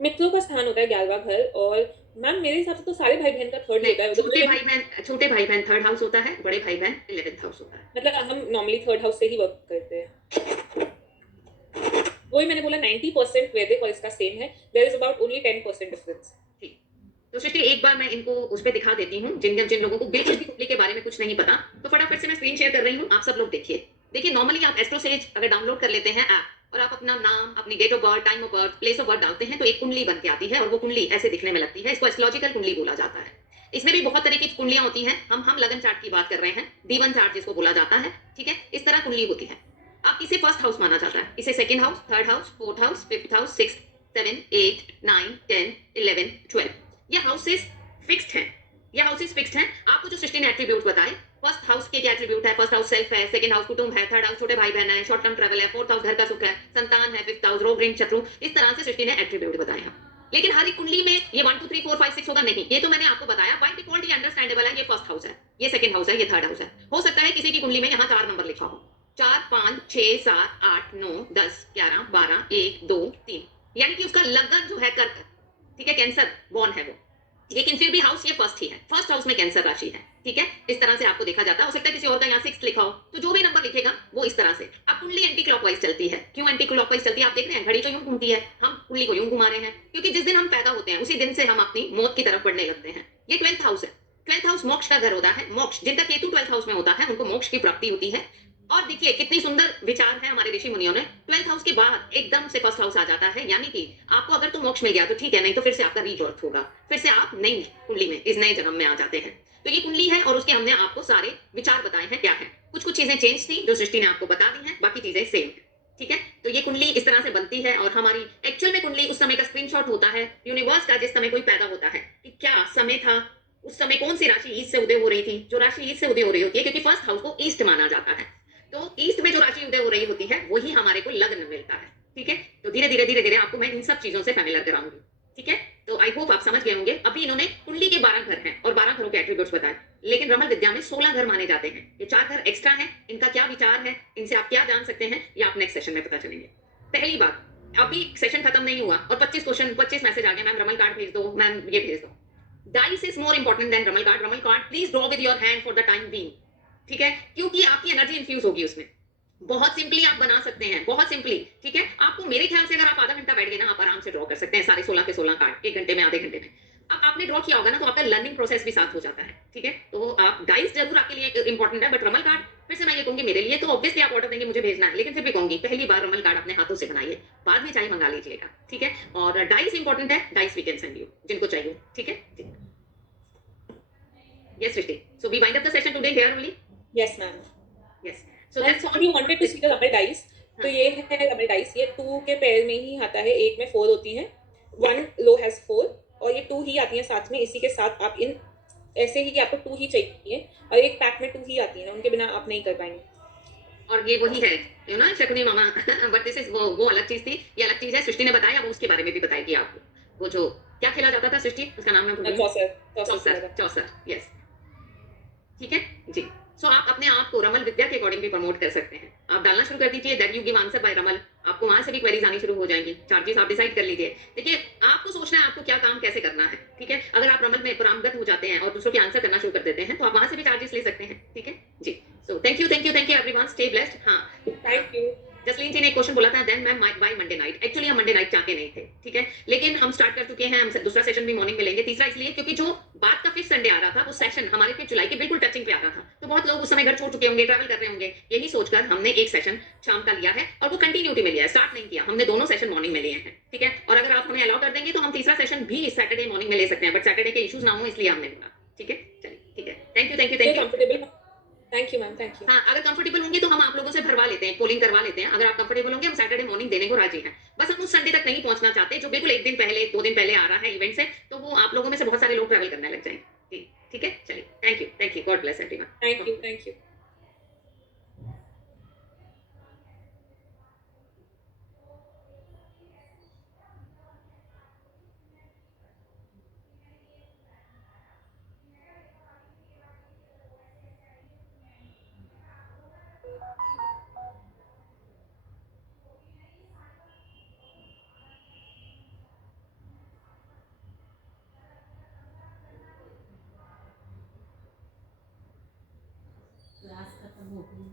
मित्रों का स्थान होता है 11वां घर, और मैम मेरे हिसाब से तो सारे भाई बहन का 3rd होता है। छोटे भाई बहन 3rd हाउस होता है, बड़े भाई बहन 11th हाउस होता है। मतलब हम नॉर्मली 3rd हाउस से ही वर्क करते हैं। वही मैंने बोला 90% वैदिक और इसका सेम है, there is about only 10% difference. तो सृष्टि, एक बार मैं इनको उस पे दिखा देती हूँ, जिन लोगों को बिल्कुल भी कुंडली के बारे में कुछ नहीं पता, तो फटाफट से मैं स्क्रीन शेयर कर रही हूँ, आप सब लोग देखिए। नॉर्मली आप एस्ट्रोसेज अगर डाउनलोड कर लेते हैं ऐप, और आप अपना नाम, अपनी date of birth, time of birth, place of birth डालते हैं, तो एक कुंडली बन के आती है, और वो कुंडली ऐसे दिखने में लगती है। इसको एस्ट्रोलॉजिकल कुंडली बोला जाता है। इसमें भी बहुत तरह की कुंडलियां होती हैं। हम लगन चार्ट की बात कर रहे हैं, D1 चार्ट जिसको बोला जाता है, ठीक है। इस तरह कुंडली होती है। अब इसे 1st हाउस माना जाता है, इसे 2nd house, 3rd house, 4th house, 5th house, 6th, 7, 8, 9, 10, 11, 12। ये हाउसेस फिक्स्ड हैं। ये हाउसेस फिक्स्ड हैं। आपको जो सृष्टि ने एट्रीब्यूट बताए, 1st हाउस के क्या एट्रीब्यूट है? 1st हाउस सेल्फ है, 2nd हाउस कुटुंब है, 3rd हाउस छोटे भाई बहन है, शॉर्ट टर्म ट्रैवल है, 4th हाउस घर का सुख है, संतान है, 5th हाउस रोग ऋण शत्रु। इस तरह से सृष्टि ने एट्रीब्यूट बताए हैं। लेकिन हर एक कुंडली में ये 1 2 3 4 5 6 होगा नहीं। ये तो मैंने आपको बताया, बाय डिफॉल्ट ये अंडरस्टैंडेबल है। ये 1st हाउस है, ये 2nd हाउस है, ये 3rd हाउस है। हो सकता है किसी की कुंडली में यहाँ 4 नंबर लिखा हो, 4 5 6 7 8 9 10 11 12 1 2 3, यानी कि उसका लगन जो है कर्क, ठीक है, कैंसर बॉर्न है वो, लेकिन फिर भी हाउस ये 1st ही है। 1st हाउस में कैंसर राशि है, ठीक है। इस तरह से आपको देखा जाता है। हो सकता है किसी और का यहाँ 6th लिखा हो, तो जो भी नंबर लिखेगा वो इस तरह से। अब कुंडली एंटी क्लॉकवाइज चलती है। क्यों एंटी क्लॉकवाइज चलती है? आप देख रहे हैं घड़ी तो यूं घूमती है, हम कुंडली को यूं घुमा रहे हैं, क्योंकि जिस दिन हम पैदा होते हैं उसी दिन से हम अपनी मौत की तरफ बढ़ने लगते हैं। ये 12th हाउस है। 12th हाउस मोक्ष का घर होता है। मोक्ष, जिनका केतु 12th हाउस में होता है उनको मोक्ष की प्राप्ति होती है। और देखिए कितनी सुंदर विचार है हमारे ऋषि मुनियों ने। 12th हाउस के बाद एकदम से 1st हाउस आ जाता है, यानी कि आपको अगर तो मोक्ष मिल गया तो ठीक है, नहीं तो फिर से आपका रीबर्थ होगा, फिर से आप नई कुंडली में, इस नए जन्म में आ जाते हैं। तो ये कुंडली है और उसके हमने आपको सारे विचार बताए हैं क्या है। कुछ चीजें चेंज थी जो सृष्टि ने आपको बता दी हैं, बाकी चीजें सेम है, ठीक है। तो ये कुंडली इस तरह से बनती है, और हमारी एक्चुअल में कुंडली उस समय का स्क्रीनशॉट होता है यूनिवर्स का, जिस समय कोई पैदा होता है, कि क्या समय था, उस समय कौन सी राशि ईस्ट से उदय हो रही थी। जो राशि ईस्ट से उदय हो रही होती है, क्योंकि 1st हाउस को ईस्ट माना जाता है, तो ईस्ट में जो राशि उदय हो रही होती है वही हमारे को लग्न मिलता है, ठीक है। तो धीरे धीरे आपको मैं इन सब चीजों से फैमिलियर कराऊंगी, ठीक है। तो आई होप आप समझ गए होंगे। अभी इन्होंने कुंडली के 12 घर हैं और 12 घरों के एट्रीब्यूट्स बताए, लेकिन रमल विद्या में 16 घर माने जाते हैं। ये 4 घर एक्स्ट्रा हैं। इनका क्या विचार है, इनसे आप क्या जान सकते हैं, ये आप नेक्स्ट सेशन में पता चलेंगे। पहली बात, अभी सेशन खत्म नहीं हुआ और 25 क्वेश्चन 25 मैसेज आ गए, मैम रमल कार्ड भेज दो, मैम ये भेज दो। Dice is more important than रमल कार्ड। रमल card please draw with your hand for the time being, ठीक है, क्योंकि आपकी एनर्जी इन्फ्यूज होगी उसमें। बहुत सिंपली आप बना सकते हैं, बहुत सिंपली, ठीक है। आपको मेरे ख्याल से अगर आप आधा घंटा बैठ गए ना, आप आराम से ड्रॉ कर सकते हैं सारे 16 के 16 कार्ड 1 घंटे में, आधे घंटे में। अब आपने ड्रॉ किया होगा ना, तो आपका लर्निंग प्रोसेस भी साथ हो जाता है, ठीक है। तो आप डाइस जरूर आपके लिए इंपॉर्टेंट है, बट रमल कार्ड फिर से मैं ये कहूंगी मेरे लिए तो ऑब्वियसली आप ऑर्डर देंगे मुझे भेजना है, लेकिन फिर भी कहूंगी पहली बार रमल कार्ड अपने हाथों से बनाइए, बाद में चाहिए मंगा लीजिएगा, ठीक है। और डाइस इंपॉर्टेंट है, dice we can send you जिनको चाहिए, ठीक है। Yes Srishti, so we wind up the session today here only. Yes, ma'am. Yes, so And that's all. if you wanted to see the rubber dice, तो ये है रबल डाइस, ये 2 के पेयर में ही आता है, एक में 4 होती हैं, 1 लो हैज 4 और ये 2 ही आती हैं साथ में। इसी के साथ आप इन ऐसे ही कि आपको 2 ही चाहिए और एक पैक में 2 ही आती हैं, उनके बिना आप नहीं कर पाएंगे। और ये वही है, you know Shakuni mama, but this is वो अलग चीज थी, ये अलग चीज है। सृष्टि ने बताया, वो उसके बारे में भी बताएगी आपको। वो जो क्या खेला जाता था सृष्टि, उसका नाम मैं भूल गई। चौसर चौसर, चौसर, यस, ठीक है जी। सो आप अपने आप को रमल विद्या के अकॉर्डिंग भी प्रमोट कर सकते हैं। आप डालना शुरू कर दीजिए that you give answer by रमल, आपको वहां से भी क्वेरीज आनी शुरू हो जाएंगी। चार्जेस आप डिसाइड कर लीजिए। देखिए, आपको सोचना है आपको क्या काम कैसे करना है, ठीक है। अगर आप रमल में पारंगत हो जाते हैं और दूसरों के आंसर करना शुरू कर देते हैं, तो आप वहां से भी चार्जेस ले सकते हैं, ठीक है जी। So thank you everyone, stay blessed. हाँ, थैंक यू। जसलीन जी ने एक क्वेश्चन बोला था, then ma'am by Monday night. Actually हम मंडे नाइट चाहते नहीं थे, ठीक है, लेकिन हम स्टार्ट कर चुके हैं। हम दूसरा सेशन भी मॉर्निंग में लेंगे, तीसरा इसलिए क्योंकि जो बात का 5th संडे आ रहा था, वो सेशन हमारे फिर जुलाई के बिल्कुल टचिंग पे आ रहा था, तो बहुत लोग उस समय घर छोड़ चुके होंगे, ट्रैवल कर रहे होंगे। यही सोचकर हमने एक सेशन शाम का लिया है और वो कंटिन्यूटी में लिया है, स्टार्ट नहीं किया हमने, दोनों सेशन मॉर्निंग में लिए हैं, ठीक है। और अगर आप हमें अलाउ कर देंगे तो हम तीसरा सेशन भी सैटरडे मॉर्निंग में ले सकते हैं, बट सैटरडे के इश्यूज ना हो इसलिए हमने बोला, ठीक है। चलिए, ठीक है, thank you. Comfortable. Thank you ma'am, thank you. हाँ, अगर कंफर्टेबल होंगे तो हम आप लोगों से भरवा लेते हैं, पोलिंग करवा लेते हैं। अगर आप कंफर्टेबल होंगे, हम सैटरडे मॉर्निंग देने को राजी हैं। बस हम उस संडे तक नहीं पहुंचना चाहते जो बिल्कुल 1 दिन पहले 2 दिन पहले आ रहा है इवेंट से, तो वो आप लोगों में से बहुत सारे लोग ट्रैवल करने लग जाएंगे, ठीक है। चलिए, thank you, God bless everyone. Thank you. Class खत्म हो गई।